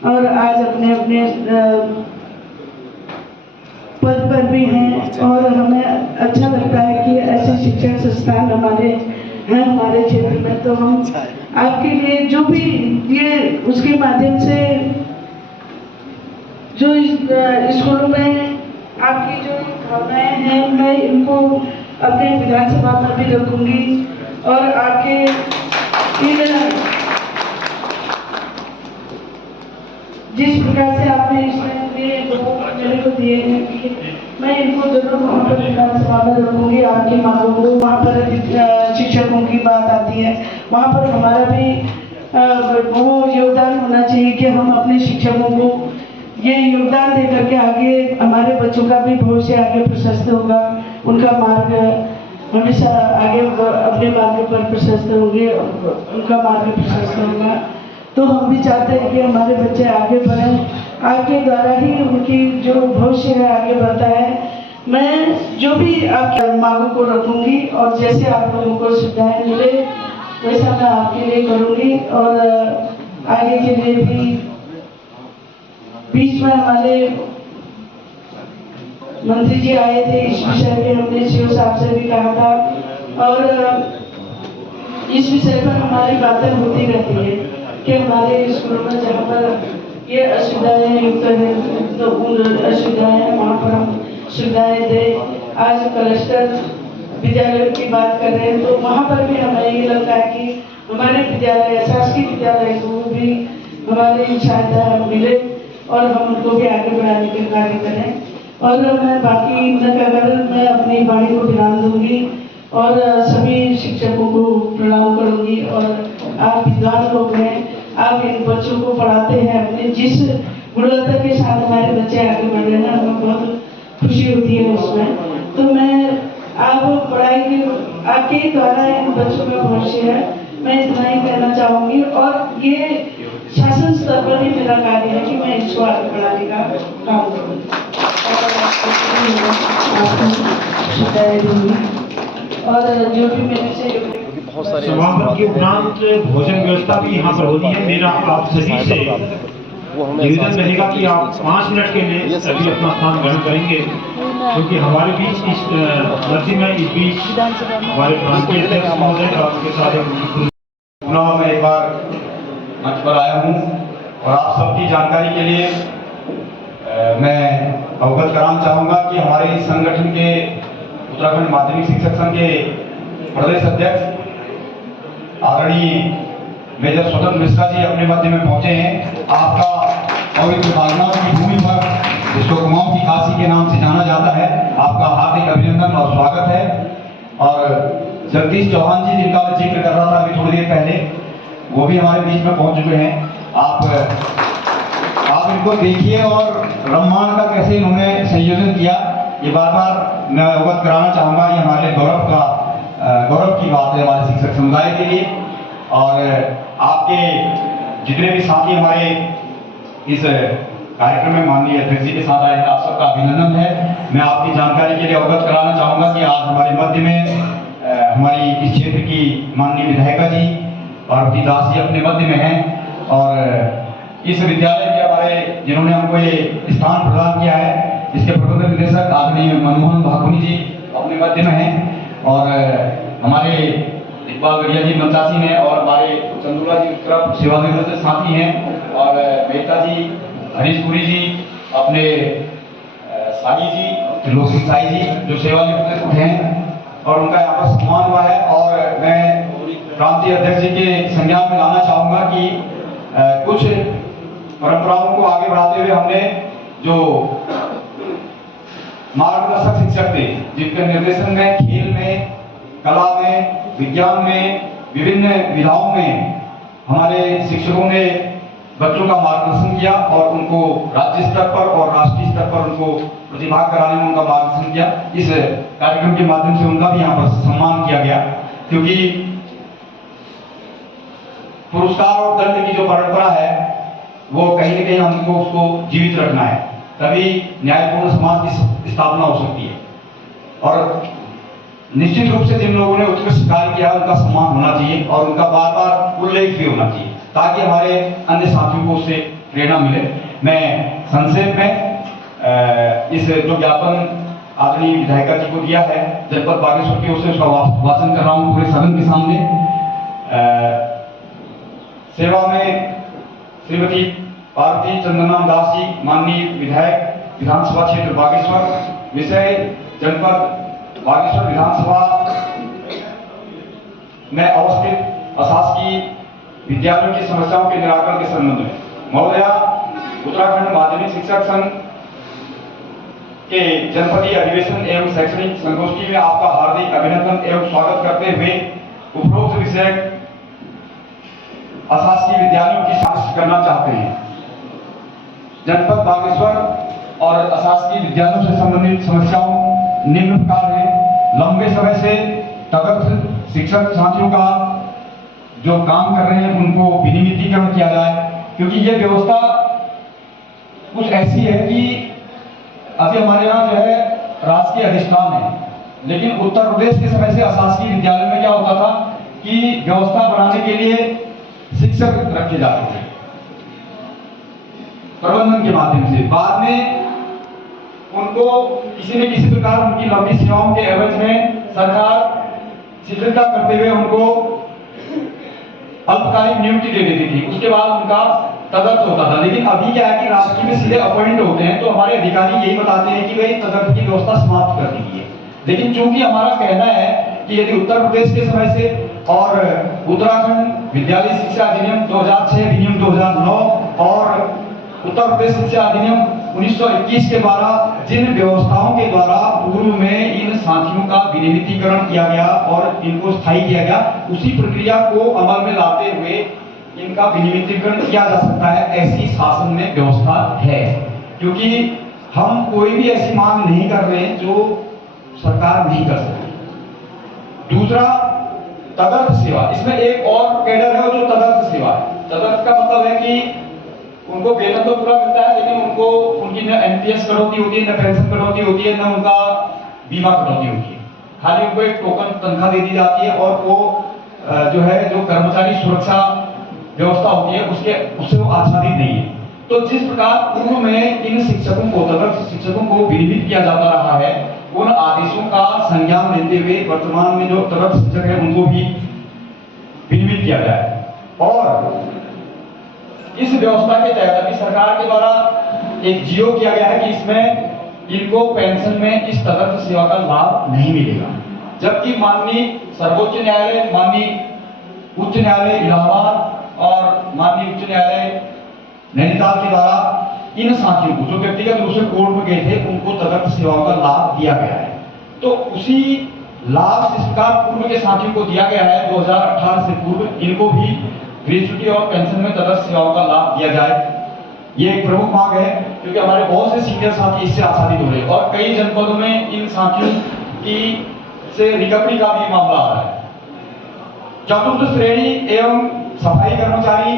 और आज अपने अपने पद पर भी हैं। और हमें अच्छा लगता है कि ऐसे शिक्षण संस्थान हमारे हैं हमारे क्षेत्र में। तो हम आपके लिए जो भी ये उसके माध्यम से जो स्कूलों में आपकी जो भावनाएं हैं, मैं इनको अपने विधानसभा में भी रखूंगी और आपके जिस प्रकार से आपने इसमें मेरे को दिए हैं मैं इनको जरूर वहाँ पर विधानसभा में रखूंगी। आपकी मांगों को वहाँ पर शिक्षकों की बात आती है, वहाँ पर हमारा भी वो योगदान होना चाहिए कि हम अपने शिक्षकों को ये योगदान दे करके आगे हमारे बच्चों का भी भविष्य आगे प्रशस्त होगा, उनका मार्ग हमेशा आगे अपने मार्ग पर प्रशस्त होंगे, उनका मार्ग प्रशस्त होगा। तो हम भी चाहते हैं कि हमारे बच्चे आगे बढ़ें, आपके द्वारा ही उनकी जो भविष्य है आगे बढ़ता है। मैं जो भी आपकी मांगों को रखूंगी और जैसे आप लोगों को सुविधाएं मिले वैसा मैं आपके लिए करूंगी। और आगे के लिए भी बीच में हमारे मंत्री जी आए थे, इस विषय पे हमने सीओ साहब से भी कहा था और इस विषय पर हमारी बातें होती रहती है कि हमारे स्कूलों में जहाँ पर ये असुविधाएं युक्त है तो उन असुविधाएं वहाँ पर हम सुविधाएं दें। आज क्लस्टर विद्यालय की बात कर रहे हैं तो वहाँ पर भी हमें ये लगता है कि हमारे विद्यालय शासकीय विद्यालय को भी हमारी सहायता मिले और हम उनको भी आगे बढ़ाने के कार्य करें। और मैं बाकी न कहकर मैं अपनी वाणी को विराम दूंगी और सभी शिक्षकों को प्रणाम करूंगी। और आप विद्वान लोग हैं, आप इन बच्चों को पढ़ाते हैं, अपने जिस गुणवत्ता के साथ हमारे बच्चे आगे बढ़ रहे हैं हमें बहुत खुशी होती है उसमें। तो मैं आप पढ़ाई के आपके द्वारा इन बच्चों का भविष्य है, मैं इतना ही कहना चाहूँगी। और ये शासन स्तर पर ही मेरा कार्य है कि मैं इसको आगे बढ़ाने का काम करूँगी और जो भी मेरे से समापन के उपरांत भोजन व्यवस्था भी यहाँ पर होती है। मेरा आप सभी से निवेदन रहेगा कि आप 5 मिनट के लिए सभी अपना स्थान ग्रहण करेंगे, क्योंकि हमारे बीच इस मध्य में इस बीच हमारे प्रांतीय अध्यक्ष महोदय और उनके साथ मैं एक बार मंच पर आया हूँ और आप सबकी जानकारी के लिए मैं अवगत कराना चाहूँगा कि हमारे इस संगठन के उत्तराखंड माध्यमिक शिक्षक संघ के प्रदेश अध्यक्ष आदरणीय मेजर स्वतंत्र मिश्रा जी अपने मध्य में पहुंचे हैं। आपका पवित्र बागनाथ की भूमि पर जिसको कुमाऊं की काशी के नाम से जाना जाता है, आपका हार्दिक अभिनंदन और स्वागत है। और जगदीश चौहान जी जिनका मैं जिक्र कर रहा था अभी थोड़ी देर पहले, वो भी हमारे बीच में पहुंच चुके हैं। आप इनको देखिए और ब्रह्मांड का कैसे इन्होंने संयोजन किया, ये बार बार मैं अवगत कराना चाहूँगा। ये हमारे गौरव की बात है हमारे शिक्षक समुदाय के लिए। और आपके जितने भी साथी हमारे इस कार्यक्रम में माननीय अध्यक्ष जी के साथ आए हैं, आप सबका अभिनंदन है। मैं आपकी जानकारी के लिए अवगत कराना चाहूँगा कि आज हमारे मध्य में हमारी इस क्षेत्र की माननीय विधायिका जी पार्वती दास जी अपने मध्य में हैं और इस विद्यालय के हमारे जिन्होंने हमको ये स्थान प्रदान किया है, इसके प्रबंधक निदेशक आदरणीय मनमोहन भाकुनी जी अपने मध्य में हैं और हमारे इकबाल गढ़िया जी मंचासी हैं और हमारे चंदूला जी उत्तरफ सेवानिवृत्त साथी हैं और मेहता जी, हरीश पुरी जी, अपने साई जी, त्रिलोकी साई जी जो सेवानिवृत्त हैं और उनका यहाँ पर सम्मान हुआ है। और मैं प्रांतीय अध्यक्ष जी के संज्ञान में लाना चाहूँगा कि कुछ परंपराओं को आगे बढ़ाते हुए हमने जो मार्गदर्शक शिक्षक थे जिनके निर्देशन में खेल में, कला में, विज्ञान में, विभिन्न विधाओं में हमारे शिक्षकों ने बच्चों का मार्गदर्शन किया और उनको राज्य स्तर पर और राष्ट्रीय स्तर पर उनको प्रतिभाग कराने में उनका मार्गदर्शन किया। इस कार्यक्रम के माध्यम से उनका भी यहाँ पर सम्मान किया गया, क्योंकि पुरस्कार और दंड की जो परंपरा है वो कहीं न कहीं हमको उसको जीवित रखना है, तभी न्यायपूर्ण समाज की स्थापना हो सकती है। और निश्चित रूप से जिन लोगों ने उत्कृष्ट कार्य किया उनका सम्मान होना चाहिए और उनका बार बार उल्लेख भी होना चाहिए ताकि हमारे अन्य साथियों को उससे प्रेरणा मिले। मैं संक्षेप में इस जो ज्ञापन आदरणीय विधायिका जी को दिया है जनपद बागेश्वर की ओर से उसका वाचन कर रहा हूँ पूरे सदन के सामने। सेवा में श्रीमती पार्वती चंद्रनाम दास जी माननीय विधायक विधानसभा क्षेत्र बागेश्वर, विषय जनपद बागेश्वर विधानसभा में अवस्थित अशासकीय विद्यालयों की समस्याओं के निराकरण के संबंध में। महोदया, उत्तराखंड माध्यमिक शिक्षक संघ के जनपदीय अधिवेशन एवं शैक्षणिक संगोष्ठी में आपका हार्दिक अभिनंदन एवं स्वागत करते हुए उपरोक्त विषय अशासकीय विद्यालयों की साक्ष्य करना चाहते हैं। जनपद बागेश्वर और अशासकीय विद्यालयों से संबंधित समस्याओं निम्न प्रकार है। लंबे समय से तदर्थ शिक्षक साथियों का जो काम कर रहे हैं उनको विनियमितीकरण किया जाए, क्योंकि ये व्यवस्था कुछ ऐसी है कि अभी हमारे यहाँ जो है राजकीय अधिष्ठान है, लेकिन उत्तर प्रदेश के समय से अशासकीय विद्यालय में क्या होता था कि व्यवस्था बनाने के लिए शिक्षक रखे जाते थे प्रबंधन के माध्यम से। बाद में उनको किसी न किसी प्रकार उनकी लंबी सेवाओं के एवज में सरकार शिथिलता करते हुए उनको अल्पकालिक नियुक्ति दे देती थी, उसके बाद उनका तदर्थ होता था। लेकिन अभी क्या है कि राजकीय में सीधे अपॉइंट होते हैं, तो हमारे अधिकारी यही बताते हैं कि भाई तदर्थ की व्यवस्था समाप्त कर दीजिए। लेकिन चूंकि हमारा कहना है कि यदि उत्तर प्रदेश के समय से और उत्तराखंड विद्यालय शिक्षा अधिनियम 2006, अधिनियम 2009 और उत्तर प्रदेश शिक्षा अधिनियम 1921 के द्वारा जिन व्यवस्थाओं के द्वारा पूर्व में इन साथियों का विनियमितीकरण किया गया और इनको स्थायी किया गया, उसी प्रक्रिया को अमल में लाते हुए इनका विनियमितीकरण किया जा सकता है, ऐसी शासन में व्यवस्था है। क्योंकि हम कोई भी ऐसी मांग नहीं कर रहे हैं जो सरकार नहीं कर सकती। दूसरा, तदर्थ सेवा, इसमें एक और कैडर है जो तदर्थ सेवा है। तदर्थ का मतलब है कि उनको वेतन तो पूरा मिलता है, लेकिन उनको उनकी न एनपीएस कटौती होती है, न पेंशन कटौती होती है, न उनका बीमा कटौती होती है। खाली उनको एक टोकन तनख्वाह दे दी जाती है और वो जो है जो कर्मचारी सुरक्षा व्यवस्था होती है उससे वो आच्छादित नहीं है। तो जिस प्रकार पूर्व में इन शिक्षकों को, तदर्थ शिक्षकों को विनियमित किया जाता रहा है, उन आदेशों का संज्ञान लेते हुए वर्तमान में जो तदर्थ शिक्षक है उनको भी विनियमित किया जाए। और इस व्यवस्था के तहत अभी सरकार के द्वारा एक जियो किया गया है कि इसमें इनको पेंशन में इस तदर्थ सेवा का लाभ नहीं मिलेगा, जबकि माननीय सर्वोच्च न्यायालय, माननीय उच्च न्यायालय इलाहाबाद और माननीय उच्च न्यायालय नैनीताल के द्वारा इन साथियों को जो व्यक्तिगत रूप से कोर्ट में गए थे उनको तदर्थ सेवाओं का लाभ दिया गया है। तो उसी लाभ जिस प्रकार पूर्व के साथियों को दिया गया है 2018 से पूर्व, इनको भी ग्रेच्युटी और पेंशन में तदर्थ सेवाओं का लाभ दिया जाए। ये एक प्रमुख मांग है, क्योंकि हमारे बहुत से सीनियर साथी इससे आच्छादित हो रहे हैं और कई जनपदों में इन साथियों की से रिकवरी का भी मामला आ रहा है। चतुर्थ श्रेणी एवं सफाई कर्मचारी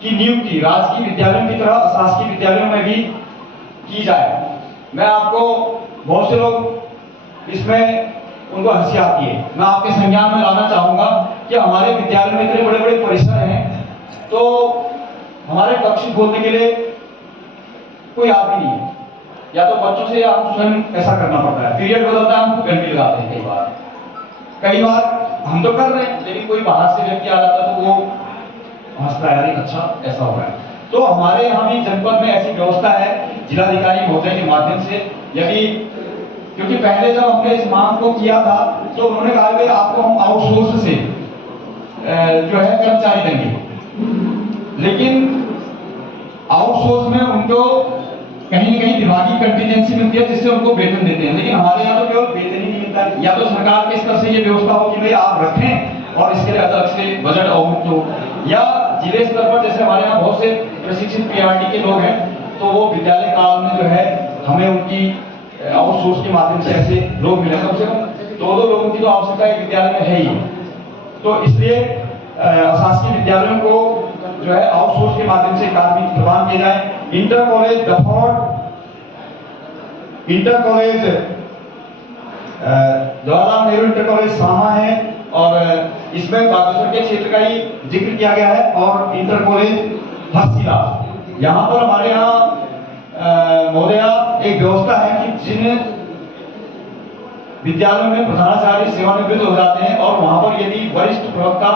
की नियुक्ति राजकीय विद्यालयों की तरह अशासकीय विद्यालयों में भी की जाए। मैं आपको, बहुत से लोग इसमें उनको हंसी आती है, मैं आपके संज्ञान में लाना चाहूंगा कि हमारे विद्यालय में इतने बड़े बड़े परिसर हैं, तो हमारे कक्ष खोलने के लिए कोई आदमी नहीं है, या तो बच्चों से हम स्वयं ऐसा करना पड़ता है, पीरियड बदलता है, हम घंटी लगाते हैं। कई बार हम तो कर रहे हैं, लेकिन कोई बाहर से व्यक्ति आ जाता है तो वो हंसता है, अच्छा ऐसा हो रहा है। तो हमारे यहाँ भी जनपद में ऐसी व्यवस्था है जिलाधिकारी महोदय के माध्यम से। यदि, क्योंकि पहले जब हमने इस मांग को किया था तो उन्होंने कहा कि आपको हम आउटसोर्स से जो है कर्मचारी देंगे, लेकिन आउटसोर्स में उनको कहीं न कहीं विभागीय कंटीजेंसी मिलती है जिससे उनको वेतन देते हैं, लेकिन हमारे यहाँ तो केवल वेतन ही नहीं मिलता है। या तो सरकार के स्तर से ये व्यवस्था हो कि भाई आप रखें और इसके लिए अलग से बजट आवंटित हो, या जिले स्तर पर जैसे हमारे यहाँ बहुत से प्रशिक्षित पीआरटी के लोग हैं, तो वो विद्यालय काल में जो है हमें उनकी आउटसोर्स के माध्यम से ऐसे लोग मिले। कम से कम 2-2 लोगों की तो आवश्यकता एक विद्यालय में है ही। तो इसलिए अशासकीय विद्यालयों को जो है आउटसोर्स के माध्यम से कार्मिक प्रदान किए जाए। Inter college Daphaur, inter college Jawaharlal Nehru inter college साहा है और इसमें बागेश्वर के क्षेत्र का ही जिक्र किया गया है, और इंटर कॉलेज हरसिला। यहाँ पर हमारे यहाँ महोदया एक व्यवस्था है कि जिन विद्यालयों में प्रधानाचार्य सेवानिवृत्त हो जाते हैं और वहां पर यदि वरिष्ठ प्रवक्ता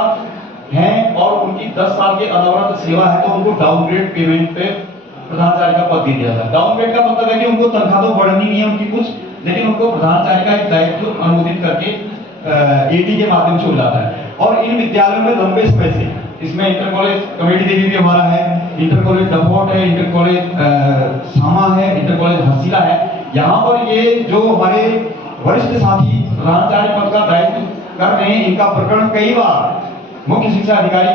हैं और उनकी 10 साल के अनवरत सेवा है तो उनको डाउनग्रेड पेमेंट पे प्रधानाचार्य का पद दे दिया जाता है। डाउनग्रेड का मतलब है कि उनको तनख्वाह तो बढ़नी नहीं है उनकी कुछ, लेकिन उनको प्रधानाचार्य का एक दायित्व अनुमोदित करके एडी के माध्यम से हो जाता है। और इन विद्यालयों में लंबे समय से, इसमें इंटर कॉलेज कमेटी देवी भी हमारा है, इंटर कॉलेज डफौट है, इंटर कॉलेज सामा है, इंटर कॉलेज हरसिला है, यहाँ पर ये जो हमारे वरिष्ठ साथी प्रधानाचार्य पद का दायित्व कर रहे हैं, इनका प्रकरण कई बार मुख्य शिक्षा अधिकारी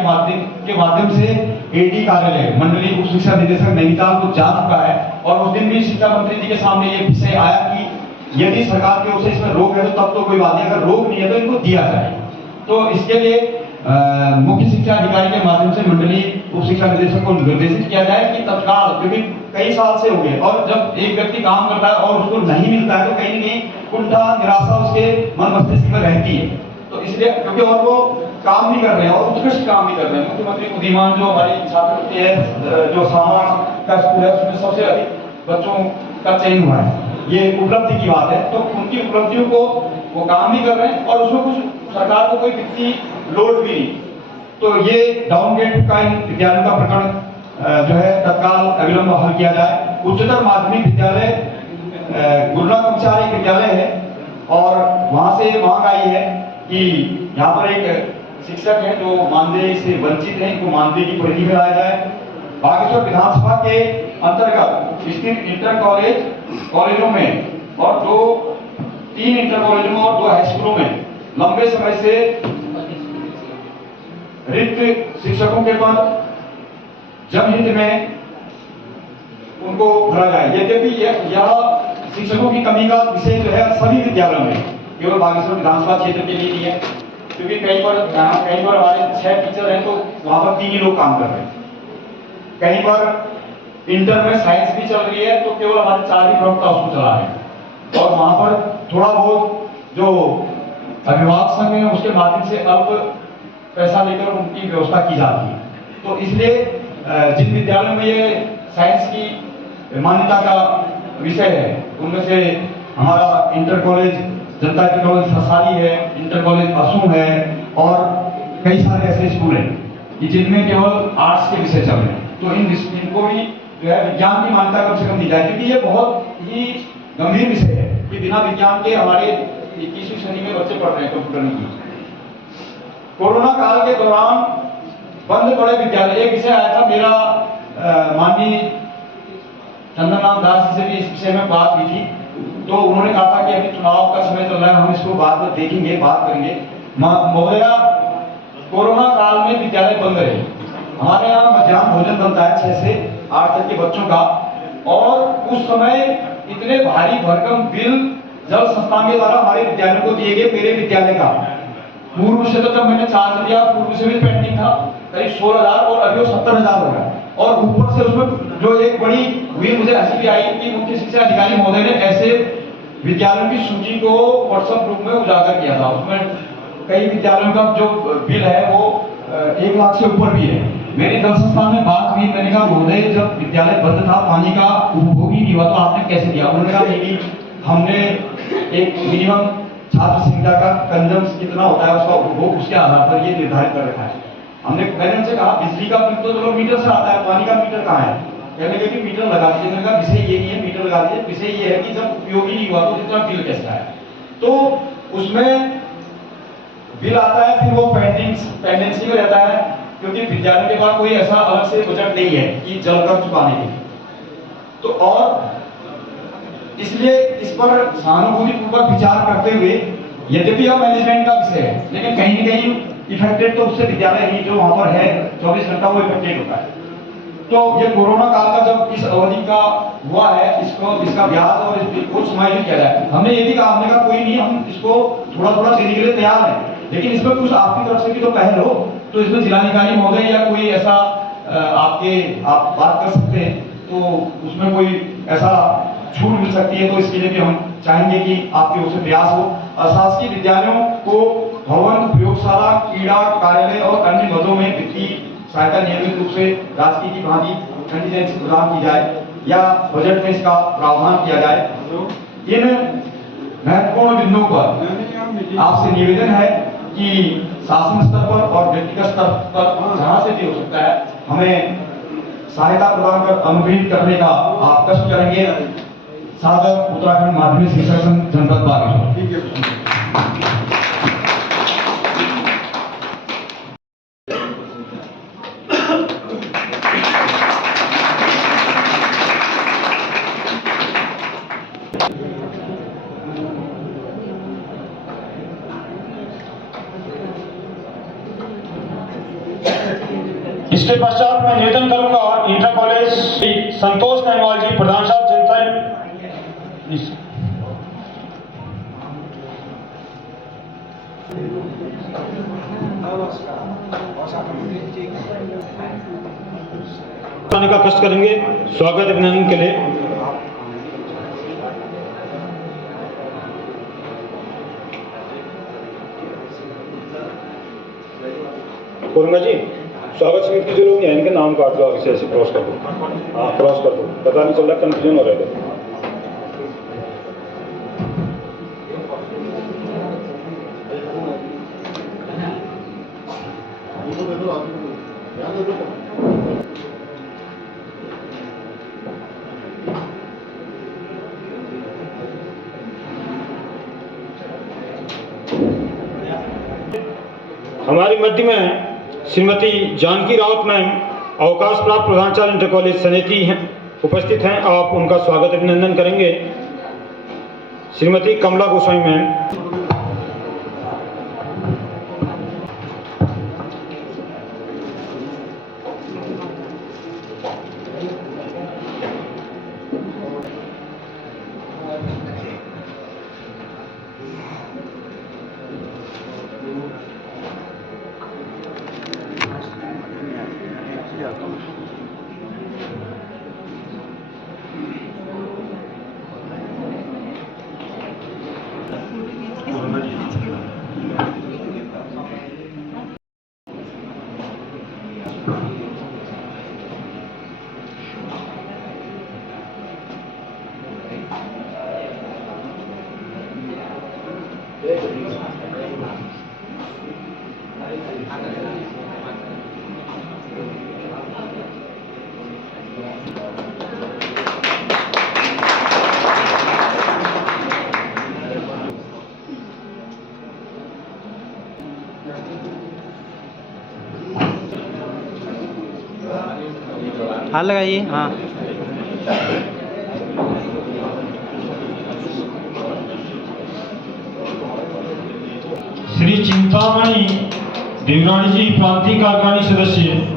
के माध्यम से एडी कार्यालय मंडलीय उप शिक्षा निदेशक नैनीताल को जा चुका है। और उस दिन भी शिक्षा मंत्री जी के सामने ये विषय आया कि यदि सरकार की ओर से इसमें रोक है तो तब तो कोई बात नहीं, अगर रोक नहीं है तो इनको दिया जाए। तो इसके लिए मुख्य शिक्षा अधिकारी के माध्यम से मंडलीय उप शिक्षा निदेशक को निर्देशित किया जाए कि तत्काल, क्योंकि कई साल से हो गए और जब एक व्यक्ति काम करता है और उसको नहीं मिलता है तो कहीं न कहीं कुंठा निराशा उसके मन मस्तिष्क में रहती है। तो इसलिए क्योंकि और वो काम भी कर रहे हैं और उत्कृष्ट काम भी कर रहे हैं। मुख्यमंत्री उदीमान जो हमारी छात्रवृत्ति है, जो सामान का स्कूल है, उसमें सबसे अधिक बच्चों का चयन हुआ है, ये उपलब्धि की बात है। तो उनकी उपलब्धियों को वो काम भी कर रहे हैं और उसमें कुछ सरकार को कोई वित्तीय लोड भी नहीं। तो ये डाउनग्रेड का इन विद्यालयों का प्रकरण जो है तत्काल अविलंब हल किया जाए। उच्चतर माध्यमिक विद्यालय गुरुना कमचारी विद्यालय है और वहां से मांग आई है कि यहाँ पर एक शिक्षक है जो मानदेय से वंचित है, इनको मानदेय की परिधि में लाया जाए। बागेश्वर विधानसभा के अंतर्गत स्थित इंटर कॉलेजों में और 3 इंटर कॉलेजों में और 2 हाई स्कूलों में लंबे समय से रिक्त शिक्षकों के पद जनहित में उनको भरा जाए। यद्यपि यह शिक्षकों की कमी का विषय जो है सभी विद्यालयों में, केवल बागेश्वर विधानसभा क्षेत्र के लिए नहीं है, क्योंकि कई बार हमारे 6 टीचर हैं तो वहां पर 3 ही लोग काम कर रहे हैं। कहीं पर इंटर में साइंस भी चल रही है तो केवल हमारे 4 ही प्रवक्ता उसको चला रहे हैं और वहां पर थोड़ा बहुत जो अभिभावक संघ है उसके माध्यम से अल्प पैसा लेकर उनकी व्यवस्था की जाती है। तो इसलिए जिन विद्यालयों में ये साइंस की मान्यता का विषय है उनमें से हमारा इंटर कॉलेज जनता इंटर कॉलेज ससारी है, इंटर कॉलेज असू है और कई सारे ऐसे स्कूल हैं कि जिनमें केवल आर्ट्स के विषय चल रहे हैं। तो इनको भी जो है विज्ञान की मान्यता कम से कम दी जाए, क्योंकि ये बहुत ही गंभीर विषय है कि बिना विज्ञान के हमारे 21वीं सदी में बच्चे पढ़ रहे हैं कंप्यूटर नहीं। कोरोना काल के दौरान बंद पड़े विद्यालय, एक विषय आया था मेरा, माननीय चंद्रनाथ दास जी से भी इस विषय में बात हुई थी। तो उन्होंने कहा था कि अभी चुनाव का समय चल रहा है, हम इसको बाद में देखेंगे, बात करेंगे। महोदया, कोरोना काल में विद्यालय बंद रहे। हमारे यहाँ मध्याह्न भोजन बनता है 6 से 8 तक के बच्चों का, और उस समय इतने भारी भरकम बिल जल संस्थान के द्वारा हमारे विद्यालयों को दिए गए। मेरे विद्यालय का पूर्व से तो जब मैंने चार्ज लिया पूर्व से भी पेंडिंग था करीब 16,000 और अभी वो 70,000 हो गया। और ऊपर से उसमें जो एक बड़ी हुई, मुझे हंसी भी आई कि मुख्य शिक्षा अधिकारी महोदय ने ऐसे विद्यालयों की सूची को व्हाट्सएप ग्रुप में उजागर किया था। उसमें कई विद्यालयों का जो बिल है वो 1 लाख से ऊपर भी है। मेरी जल संस्थान में बात हुई, मैंने कहा महोदय जब विद्यालय बंद था पानी का उपभोग ही नहीं हुआ तो आपने कैसे दिया? उन्होंने कहा नहीं, हमने एक मिनिमम छात्र संख्या का कंजम्स कितना होता है उसका उपभोग, उसके आधार पर ये निर्धारित कर रखा है। मैंने उनसे कहा बिजली का बिल तो चलो मीटर से आता है, पानी का मीटर कहाँ है? कहने लगे कि मीटर लगा दीजिए। मैंने कहा विषय ये नहीं है मीटर लगा दीजिए, विषय ये है कि जब उपयोग ही नहीं हुआ तो इतना बिल कैसे आया? तो उसमें बिल आता है, फिर वो पेंडेंसी में रहता है, क्योंकि विद्यालय के पास कोई ऐसा अलग से बजट नहीं है कि जल कर चुकाने के लिए। तो और इसलिए इस पर सहानुभूतिपूर्वक विचार करते हुए, यद्यपि यह मैनेजमेंट का विषय है, लेकिन कहीं न कहीं इफेक्टेड तो उससे विद्यालय ही जो वहां पर है 24 घंटा वो इफेक्टेड होता है। तो ये कोरोना काल का जब इस अवधि का हुआ है, इसका ब्याज और कुछ समायोजित किया जाए। हमने ये भी कहा, हमने कहा कोई नहीं, हम इसको थोड़ा थोड़ा देने के लिए तैयार हैं, लेकिन इसमें कुछ आपकी तरफ से भी तो पहल हो। तो इसमें जिलाधिकारी महोदय या कोई ऐसा आप बात कर सकते हैं, तो उसमें कोई ऐसा छूट मिल सकती है, तो इसके लिए भी हम चाहेंगे कि आपकी ओर से प्रयास हो। शासकीय विद्यालयों को भवन, प्रयोगशाला, क्रीड़ा कार्यालय और अन्य मदों में वित्तीय सहायता नियमित रूप से राजकीय की भांति कंटीजेंसी प्रदान की जाए या बजट में इसका प्रावधान किया जाए। इन महत्वपूर्ण बिंदुओं पर आपसे निवेदन है कि शासन स्तर पर और व्यक्तिगत स्तर पर जहां से भी हो सकता है हमें सहायता प्रदान कर अनुग्रहित करने का आप कष्ट करेंगे। सादर उत्तराखंड माध्यमिक शिक्षा संघ जनपद बागेश्वर। इसके पश्चात मैं निवेदन करूंगा इंटर कॉलेज श्री संतोष नहवाल जी, प्रधान साहब जनता। आने का कष्ट करेंगे स्वागत अभिनंदन के लिए। कोरंगा जी, स्वागत समिति के जो लोग हैं इनके नाम काट दो, आगे से ऐसे क्रॉस कर दो। हाँ, क्रॉस कर दो, पता नहीं चल रहा, कंफ्यूजन हो रहा है। हमारे मध्य में श्रीमती जानकी राउत मैम, अवकाश प्राप्त प्रधानाचार्य इंटर कॉलेज सनेती हैं, उपस्थित हैं। आप उनका स्वागत अभिनंदन करेंगे। श्रीमती कमला गोस्वामी मैम। हाथ लगाइए। हाँ, श्री चिंतामणि देवरानी जी, प्रांतीय कार्यकारिणी सदस्य।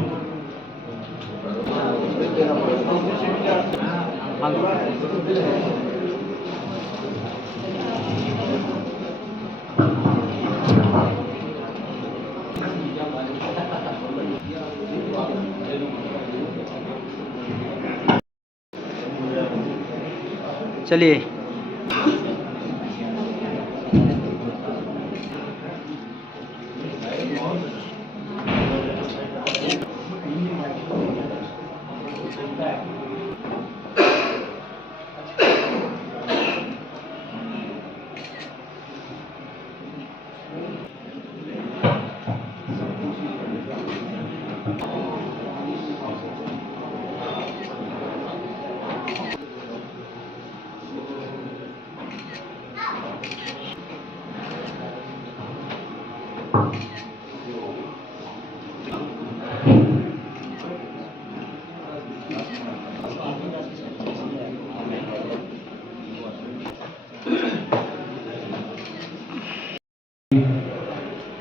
चलिए।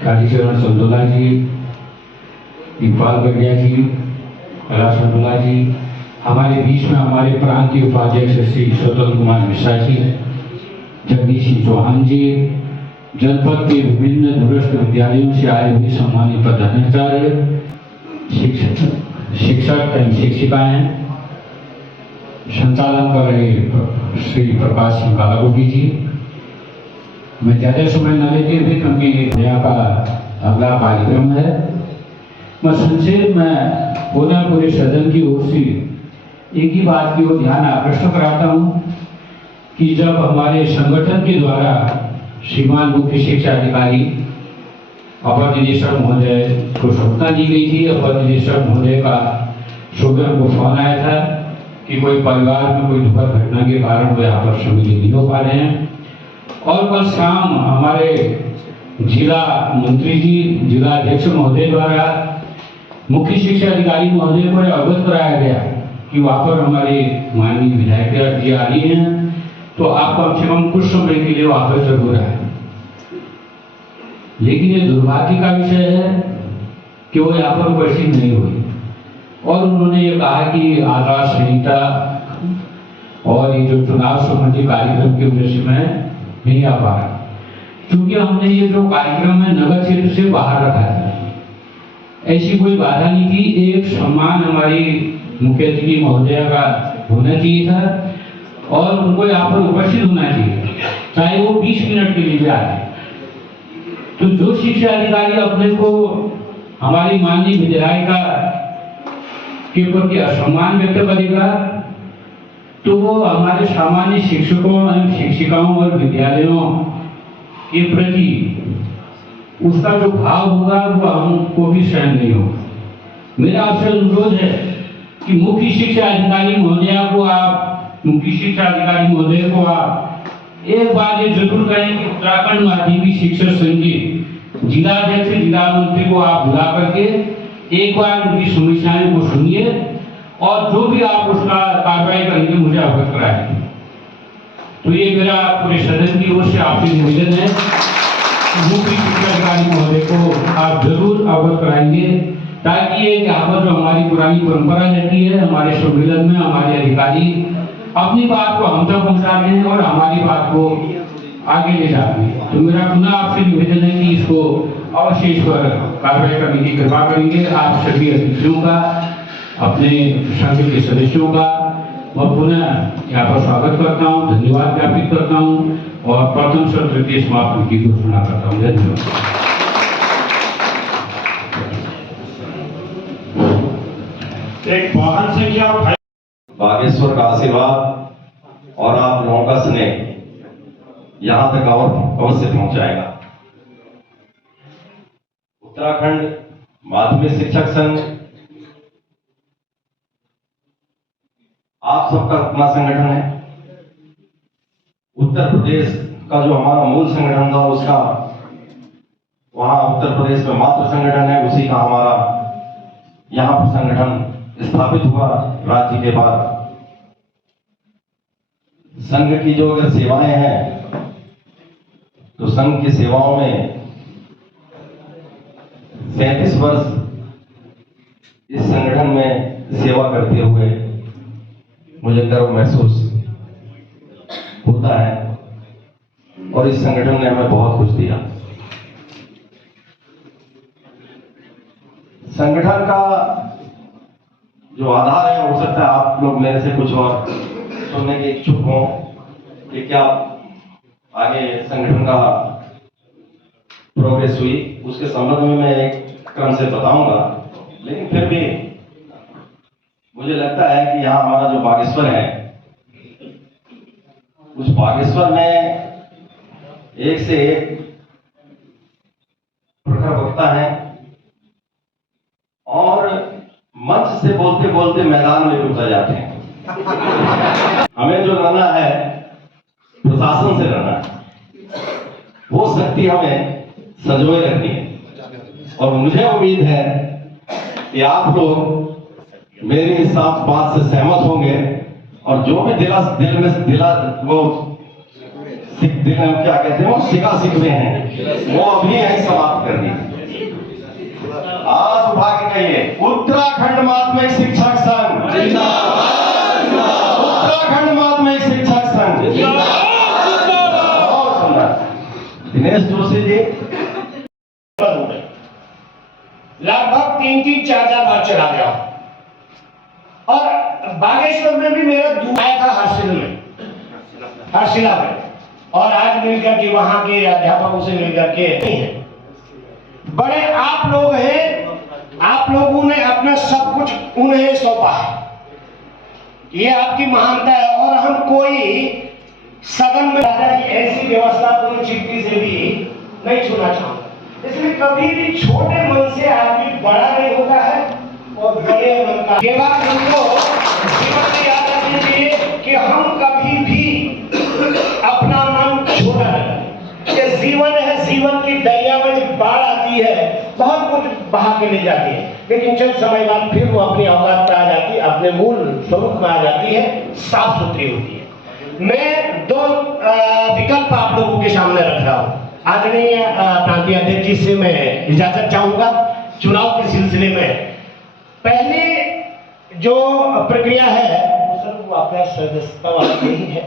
कालीचरण संतोला जी, इकबाल गढ़िया जी, कैलाश संतोला जी, हमारे बीच में हमारे प्रांतीय उपाध्यक्ष श्री स्वतंत्र कुमार मिश्रा जी, जगदीश सिंह चौहान जी, जनपद के विभिन्न दूरस्थ विद्यालयों से आए हुए सम्मानित प्रधानाचार्य, शिक्षक एवं शिक्षिकाएं, संचालन कर रहे श्री प्रकाश सिंह कालाकोटी जी। मैं ज़्यादा समय न लेते हुए, क्योंकि यहाँ का अगला कार्यक्रम है, मैं संक्षेप में पूरे सदन की ओर से एक ही बात की ओर ध्यान आकृष्ट कराता हूँ कि जब हमारे संगठन के द्वारा श्रीमान मुख्य शिक्षा अधिकारी अपर निदेशक महोदय को सूचना दी गई थी, अपर निदेशक महोदय का सुबह को फोन आया था कि कोई परिवार में कोई दुखद घटना के कारण वो यहाँ पर सम्मिलित नहीं हो पा रहे हैं। और कल शाम हमारे जिला मंत्री जी, जिला अध्यक्ष महोदय द्वारा मुख्य शिक्षा अधिकारी महोदय को अवगत कराया गया कि वहाँ पर हमारे माननीय विधायक जी आ रही हैं, तो आप कम से कम कुछ समय के लिए वहाँ पर जरूर आए। लेकिन ये दुर्भाग्य का विषय है कि वो यहाँ पर उपस्थित नहीं हुई। और उन्होंने ये कहा कि आचार संहिता और ये जो चुनाव संबंधी कार्यक्रम की वजह से मैं नहीं आ पा रहा, क्योंकि हमने ये जो कार्यक्रम है नगर क्षेत्र से बाहर रखा था। ऐसी कोई बाधा नहीं थी, एक सम्मान हमारी मुख्य अतिथि महोदया का होना चाहिए था और उनको यहाँ पर उपस्थित होना चाहिए, चाहे वो 20 मिनट के लिए भी आए। तो जो शिक्षा अधिकारी अपने को हमारी माननीय विधायिका के प्रति असम्मान व्यक्त करेगा, तो वो हमारे सामान्य शिक्षकों एवं शिक्षिकाओं और विद्यालयों के प्रति उसका जो भाव होगा वो हमको भी सहन नहीं होगा। मेरा आपसे अनुरोध है कि मुख्य शिक्षा अधिकारी महोदया को आप एक बार ये जरूर कहें कि उत्तराखंड माध्यमिक शिक्षक संघ के जिलाध्यक्ष जिला मंत्री को आप बुला करके एक बार उनकी समस्याएं को सुनिए और जो भी आप उसका कार्रवाई करेंगे मुझे अवगत कराएंगे। तो ये मेरा पूरे सदन की ओर से आपसे निवेदन है कि मुख्य शिक्षा अधिकारी महोदय को आप जरूर अवगत कराएंगे, ताकि ये यहाँ पर जो हमारी पुरानी परंपरा रहती है, हमारे सम्मेलन में हमारे अधिकारी अपनी बात को हम तक पहुँचाते हैं और हमारी बात को आगे ले जाते हैं। तो मेरा पुनः आपसे निवेदन है कि इसको अवश्य इस पर कार्रवाई करने की कृपा करेंगे। आप सभी अतिथियों का, अपने संघ के सदस्यों का मैं पुनः यहाँ पर स्वागत करता हूँ, धन्यवाद ज्ञापित करता हूँ और प्रथम सत्र के समापन की घोषणा करता हूँ। धन्यवाद। एक वाहन से क्या बागेश्वर का आशीर्वाद और आप लोगों का स्नेह यहाँ तक और अवश्य पहुंचाएगा। उत्तराखंड माध्यमिक शिक्षक संघ आप सबका अपना संगठन है। उत्तर प्रदेश का जो हमारा मूल संगठन था उसका वहां उत्तर प्रदेश में मात्र संगठन है, उसी का हमारा यहाँ पर संगठन स्थापित हुआ राज्य के बाद। संघ की जो अगर सेवाएं हैं तो संघ की सेवाओं में 37 वर्ष इस संगठन में सेवा करते हुए मुझे गर्व महसूस होता है और इस संगठन ने हमें बहुत कुछ दिया। संगठन का जो आधार है, हो सकता है आप लोग मेरे से कुछ और सुनने के इच्छुक हों कि क्या आगे संगठन का प्रोग्रेस हुई, उसके संबंध में मैं एक क्रम से बताऊंगा। लेकिन फिर भी मुझे लगता है कि यहाँ हमारा जो बागेश्वर है, उस बागेश्वर में एक से एक प्रखर वक्ता है और मंच से बोलते बोलते मैदान में घुस जाते हैं। हमें जो रहना है प्रशासन से रहना है, वो शक्ति हमें संजोए रखनी है और मुझे उम्मीद है कि आप लोग मेरी इस बात से सहमत होंगे और जो भी दिल में क्या कहते हैं वो सिका सिकवे हैं, वो अभी यही समाप्त करनी है। आज उठा के कहिए उत्तराखंड माध्यमिक शिक्षक संघ जिंदाबाद, उत्तराखंड माध्यमिक शिक्षक संघ जिंदाबाद। बहुत सुंदर। दिनेश जोशी जी लगभग 3-4 बार चला गया और बागेश्वर में भी मेरा आया था हरसिला में और आज मिलकर के वहां के अध्यापकों से मिलकर के नहीं है। बड़े आप लोग हैं, आप लोगों ने अपना सब कुछ उन्हें सौंपा है, ये आपकी महानता है और हम कोई सदन में ऐसी व्यवस्था पूरी चिट्ठी से भी नहीं छूना चाहूंगा। इसलिए कभी भी छोटे मन से आदमी बड़ा नहीं होता है और बड़े मन का ये बात हमको जीवन में याद रखनी चाहिए कि हम कभी भी अपना मन छोटा नहीं। ये जीवन है, जीवन की दरिया में जब बाढ़ आती है बहुत कुछ बहा के ले जाती है, लेकिन चंद समय बाद फिर वो अपनी औकात पे आ जाती है, अपने मूल स्वरूप में आ जाती है, साफ सुथरी होती है। मैं 2 विकल्प आप लोगों के सामने रख रहा हूँ। आदरणीय प्रांतीय अध्यक्ष जी से मैं इजाजत चाहूंगा चुनाव के सिलसिले में। पहले जो प्रक्रिया है वो सर वो आपका सदस्यता वाला यही है।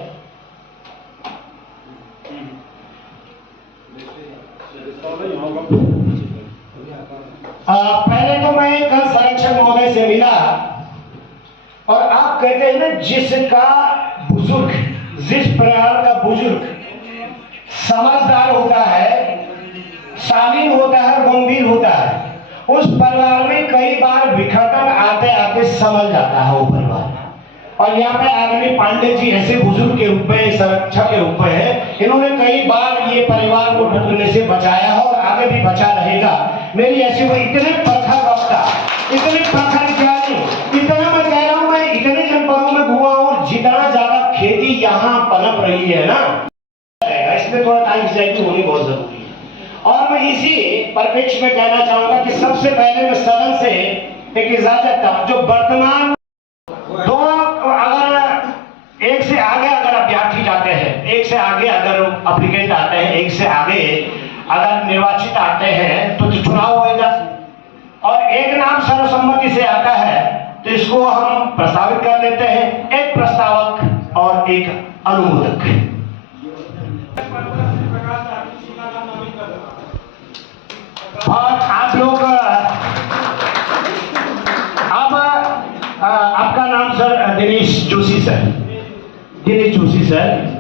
पहले तो मैं कल संरक्षक महोदय से मिला और आप कहते हैं ना जिसका बुजुर्ग, जिस परिवार का बुजुर्ग समझदार होता है, शालीन होता है, गंभीर होता है, उस परिवार में कई बार विघटन आते आते समझ जाता है वो परिवार। और यहाँ पे आदरणीय पांडे जी ऐसे बुजुर्ग के रूप में, संरक्षक के रूप में है, इन्होंने कई बार ये परिवार को डूबने से बचाया है और आगे भी बचा रहेगा। मेरी ऐसी वो इतने प्रखर वक्ता, इतने प्रखर ज्ञानी, इतना मैं कह रहा हूँ, मैं इतने जनपदों में घुमा हूँ, जितना ज्यादा खेती यहाँ पनप रही है ना, इसमें थोड़ा टाइम जाएगी होनी बहुत जरूरी है। और मैं इसी परिप्रेक्ष्य में कहना चाहूंगा कि सबसे पहले मैं सदन से एक इजाजत था, जो वर्तमान दो अगर एक से आगे अगर अभ्यर्थी जाते हैं, एक से आगे अगर अप्लीकेंट आते हैं, एक से आगे अगर निर्वाचित आते हैं तो चुनाव होगा और एक नाम सर्वसम्मति से आता है तो इसको हम प्रस्तावित कर लेते हैं, एक प्रस्तावक और एक अनुमोदक। और आप लोग अब आपका नाम sir Dinesh Joshi sir, Dinesh Joshi sir.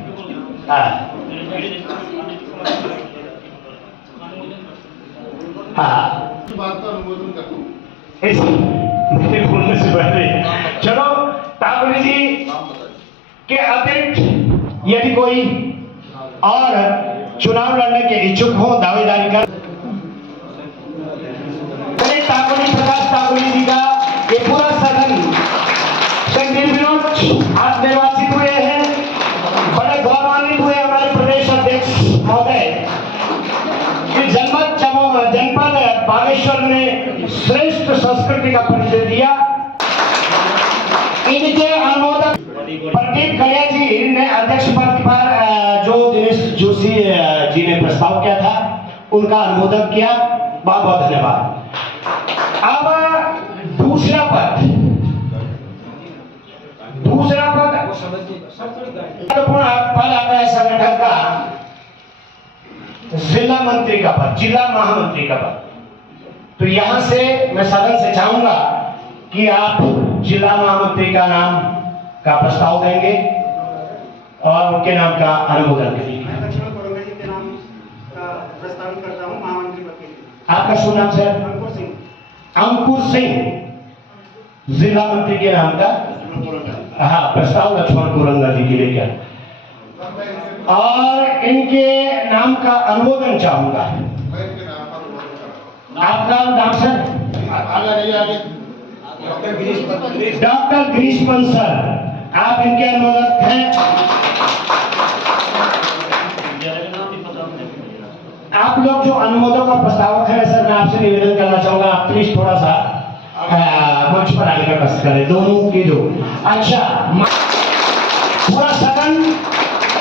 मेरे बोलने से पहले चलो ताकुली जी के अतिरिक्त यदि कोई और चुनाव लड़ने के इच्छुक हो, दावेदारी कर ताकुली, प्रकाश ताकुली जी का ये पूरा सदन आज निर्वाचित हुए हैं, बड़े गौरवान्वित हुए हमारे प्रदेश अध्यक्ष महोदय कि जनपद बागेश्वर ने श्रेष्ठ संस्कृति का परिचय दिया। इनके अनुमोदक प्रदीप खड़िया जी ने अध्यक्ष पद पर जो दिनेश जोशी जी ने प्रस्ताव किया था उनका अनुमोदन किया, बहुत बहुत धन्यवाद। अब दूसरा पद पद आता है संगठन का जिला मंत्री का पद, जिला महामंत्री का पद। तो यहां से मैं सदन से चाहूंगा कि आप जिला महामंत्री का नाम का प्रस्ताव देंगे और उनके नाम का अनुमोदन करेंगे। आपका शुभ नाम सर? अंकुर सिंह, जिला मंत्री के नाम का हाँ प्रस्ताव लक्ष्मण कुरंगा जी के लिए क्या और इनके नाम का अनुमोदन चाहूंगा। आपका नाम सर? डॉक्टर ग्रीष्मन सर, आप इनके अनुमोदक हैं। आप लोग जो अनुमोदक और प्रस्तावक हैं सर, मैं आपसे निवेदन करना चाहूंगा, आप प्लीज थोड़ा सा मंच पर आने का कष्ट करें, दोनों के जो अच्छा पूरा सदन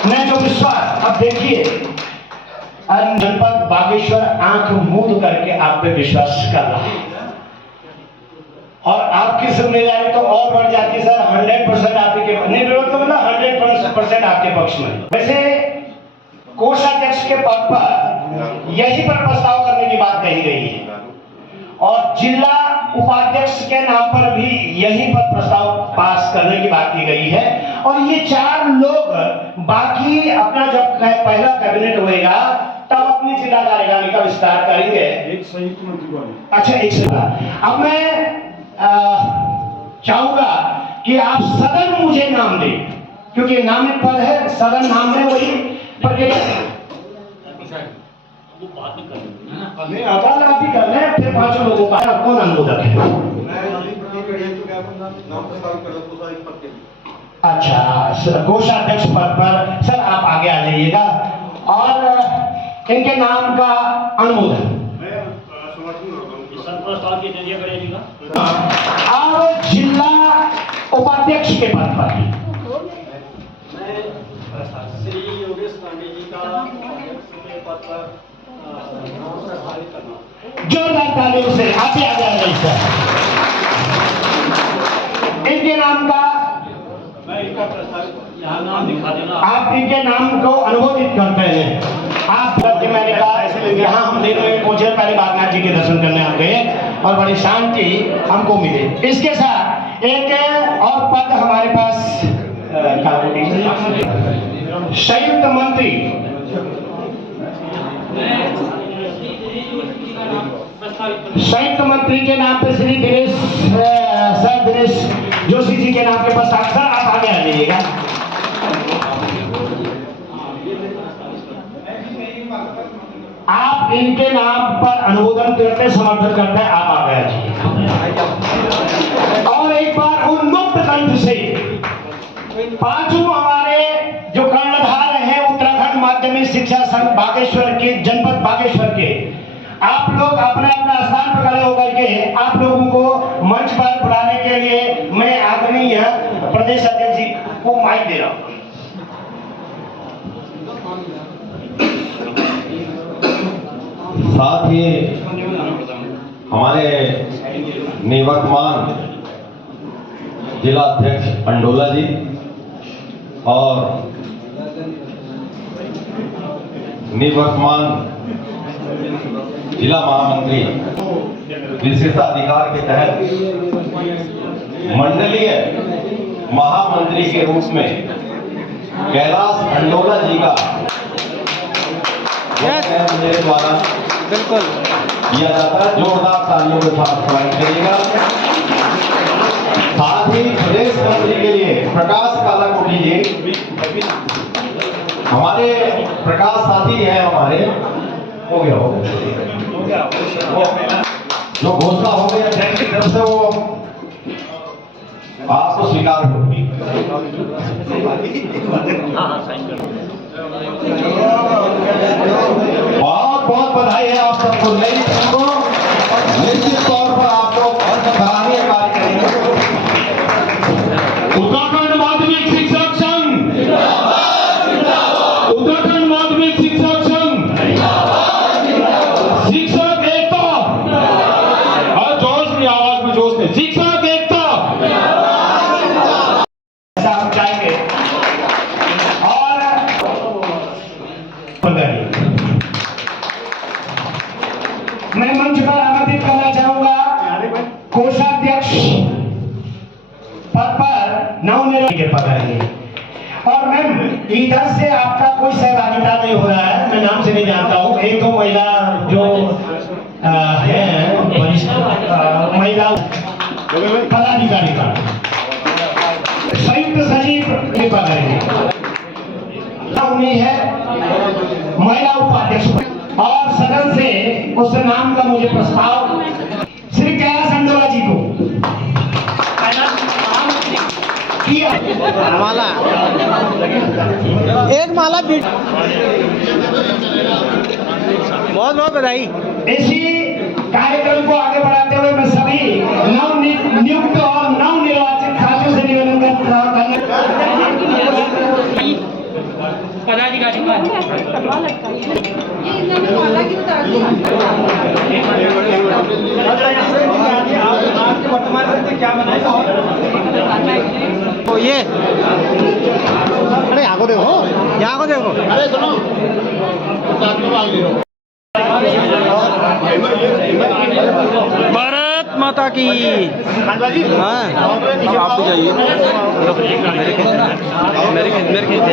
में जो विश्वास, अब देखिए जनपद बागेश्वर आंख मूंद करके आप पे विश्वास कर रहा है और आपकी जिम्मेदारी तो और बढ़ जाती है सर। 100% आपके नहीं विरोध तो मतलब 100% आपके पक्ष में। वैसे कोषाध्यक्ष के पद पर यही पर प्रस्ताव करने की बात कही गई है और जिला उपाध्यक्ष के नाम पर भी यही पर प्रस्ताव पास करने की बात की गई है। और ये 4 लोग बाकी अपना जब पहला कैबिनेट होएगा तब अपनी जिला कार्यकारिणी का विस्तार करेंगे। एक संयुक्त मंत्री वाले। अच्छा एक सेकंड, अब मैं चाहूंगा कि आप सदन मुझे नाम दें क्योंकि नामित पद है, सदन नाम है वही प्रक्रिया नहीं आवाज आप ही कर लें, फिर 5 लोगों का कौन अनुमोदक है? अच्छा कोषाध्यक्ष पद पर सर आप आगे आ जाइएगा और इनके नाम का अनुमोदन और जिला उपाध्यक्ष के पद पर श्री योगेश पांडे जी का पद पर जोरदार तालियों से आगे आ जा रही सर। का प्रस्तावित यहाँ नाम दिखा देना। आप इनके नाम को अनुमोदित करते हैं। आप करके मैंने कहा यहाँ हम दिन में पहुंचे, पहले बागनाथ जी के दर्शन करने हम गए और बड़ी शांति हमको मिली। इसके साथ एक और पद हमारे पास संयुक्त मंत्री के नाम पे श्री दिनेश जोशी जी के नाम के हस्ताक्षर आप आगे आ जाइएगा। आप इनके नाम पर अनुमोदन करते समर्थन करते आप आ गए। और एक बार उन्मुक्त कंठ से पांचों हमारे जो कर्णधार हैं उत्तराखंड माध्यमिक शिक्षा संघ बागेश्वर के, जनपद बागेश्वर के, आप लोग अपना अपना स्थान पर खड़े होकर के आप लोगों को मंच पर बुलाने के लिए मैं आदरणीय प्रदेश अध्यक्ष जी को माइक दे रहा हूं। साथ ही हमारे निवर्तमान जिला अध्यक्ष अंडोला जी और निवर्तमान जिला महामंत्री विशेषाधिकार के तहत मंडलीय महामंत्री के रूप में कैलाश अंडोला जी का मेरे द्वारा बिल्कुल किया जाता है। जोरदार तालियों के साथ स्वागत करिएगा। साथ ही प्रदेश मंत्री के लिए प्रकाश कालाकोटी जी, हमारे प्रकाश साथी हैं, हमारे हो गया जो घोषणा हो गई अध्यक्ष की तरफ से वो आपको स्वीकार होगी। बहुत बहुत बधाई है आप सबको। नई टीम को निश्चित तौर पर आप लोग सराहनीय कार्य करेंगे। उत्तराखंड माध्यमिक शिक्षक संघ, उत्तराखंड माध्यमिक शिक्षक संघ, शिक्षक एकता, और जोश में, आवाज में जोश में, शिक्षक एकता। ऐसा हम चाहेंगे। और मैं मंच पर आमंत्रित करना चाहूंगा कोषाध्यक्ष पद पर नवनिर्वाचित के पद रहेंगे। और मैम इधर से आपका कोई सहभागिता नहीं हो रहा है, मैं नाम से नहीं जानता हूँ। एक दो महिला जो है वरिष्ठ महिला पदाधिकारी का संयुक्त सचिव के पद रहेंगे। उन्हीं है महिला उपाध्यक्ष और सदन से उस नाम का मुझे प्रस्ताव श्री कैलाश अंडोला जी को किया। माला, एक माला बीट। बहुत बहुत बधाई। इसी कार्यक्रम को आगे बढ़ाते हुए मैं सभी नवनियुक्त और नवनिर्वाचित साथियों से निवेदन करना पदाधिकारी तो ये अरे यहाँ को देखो, यहाँ को देखो। अरे सुनो, भारत माता की। हाँ आप भी जाइए, मेरे खींच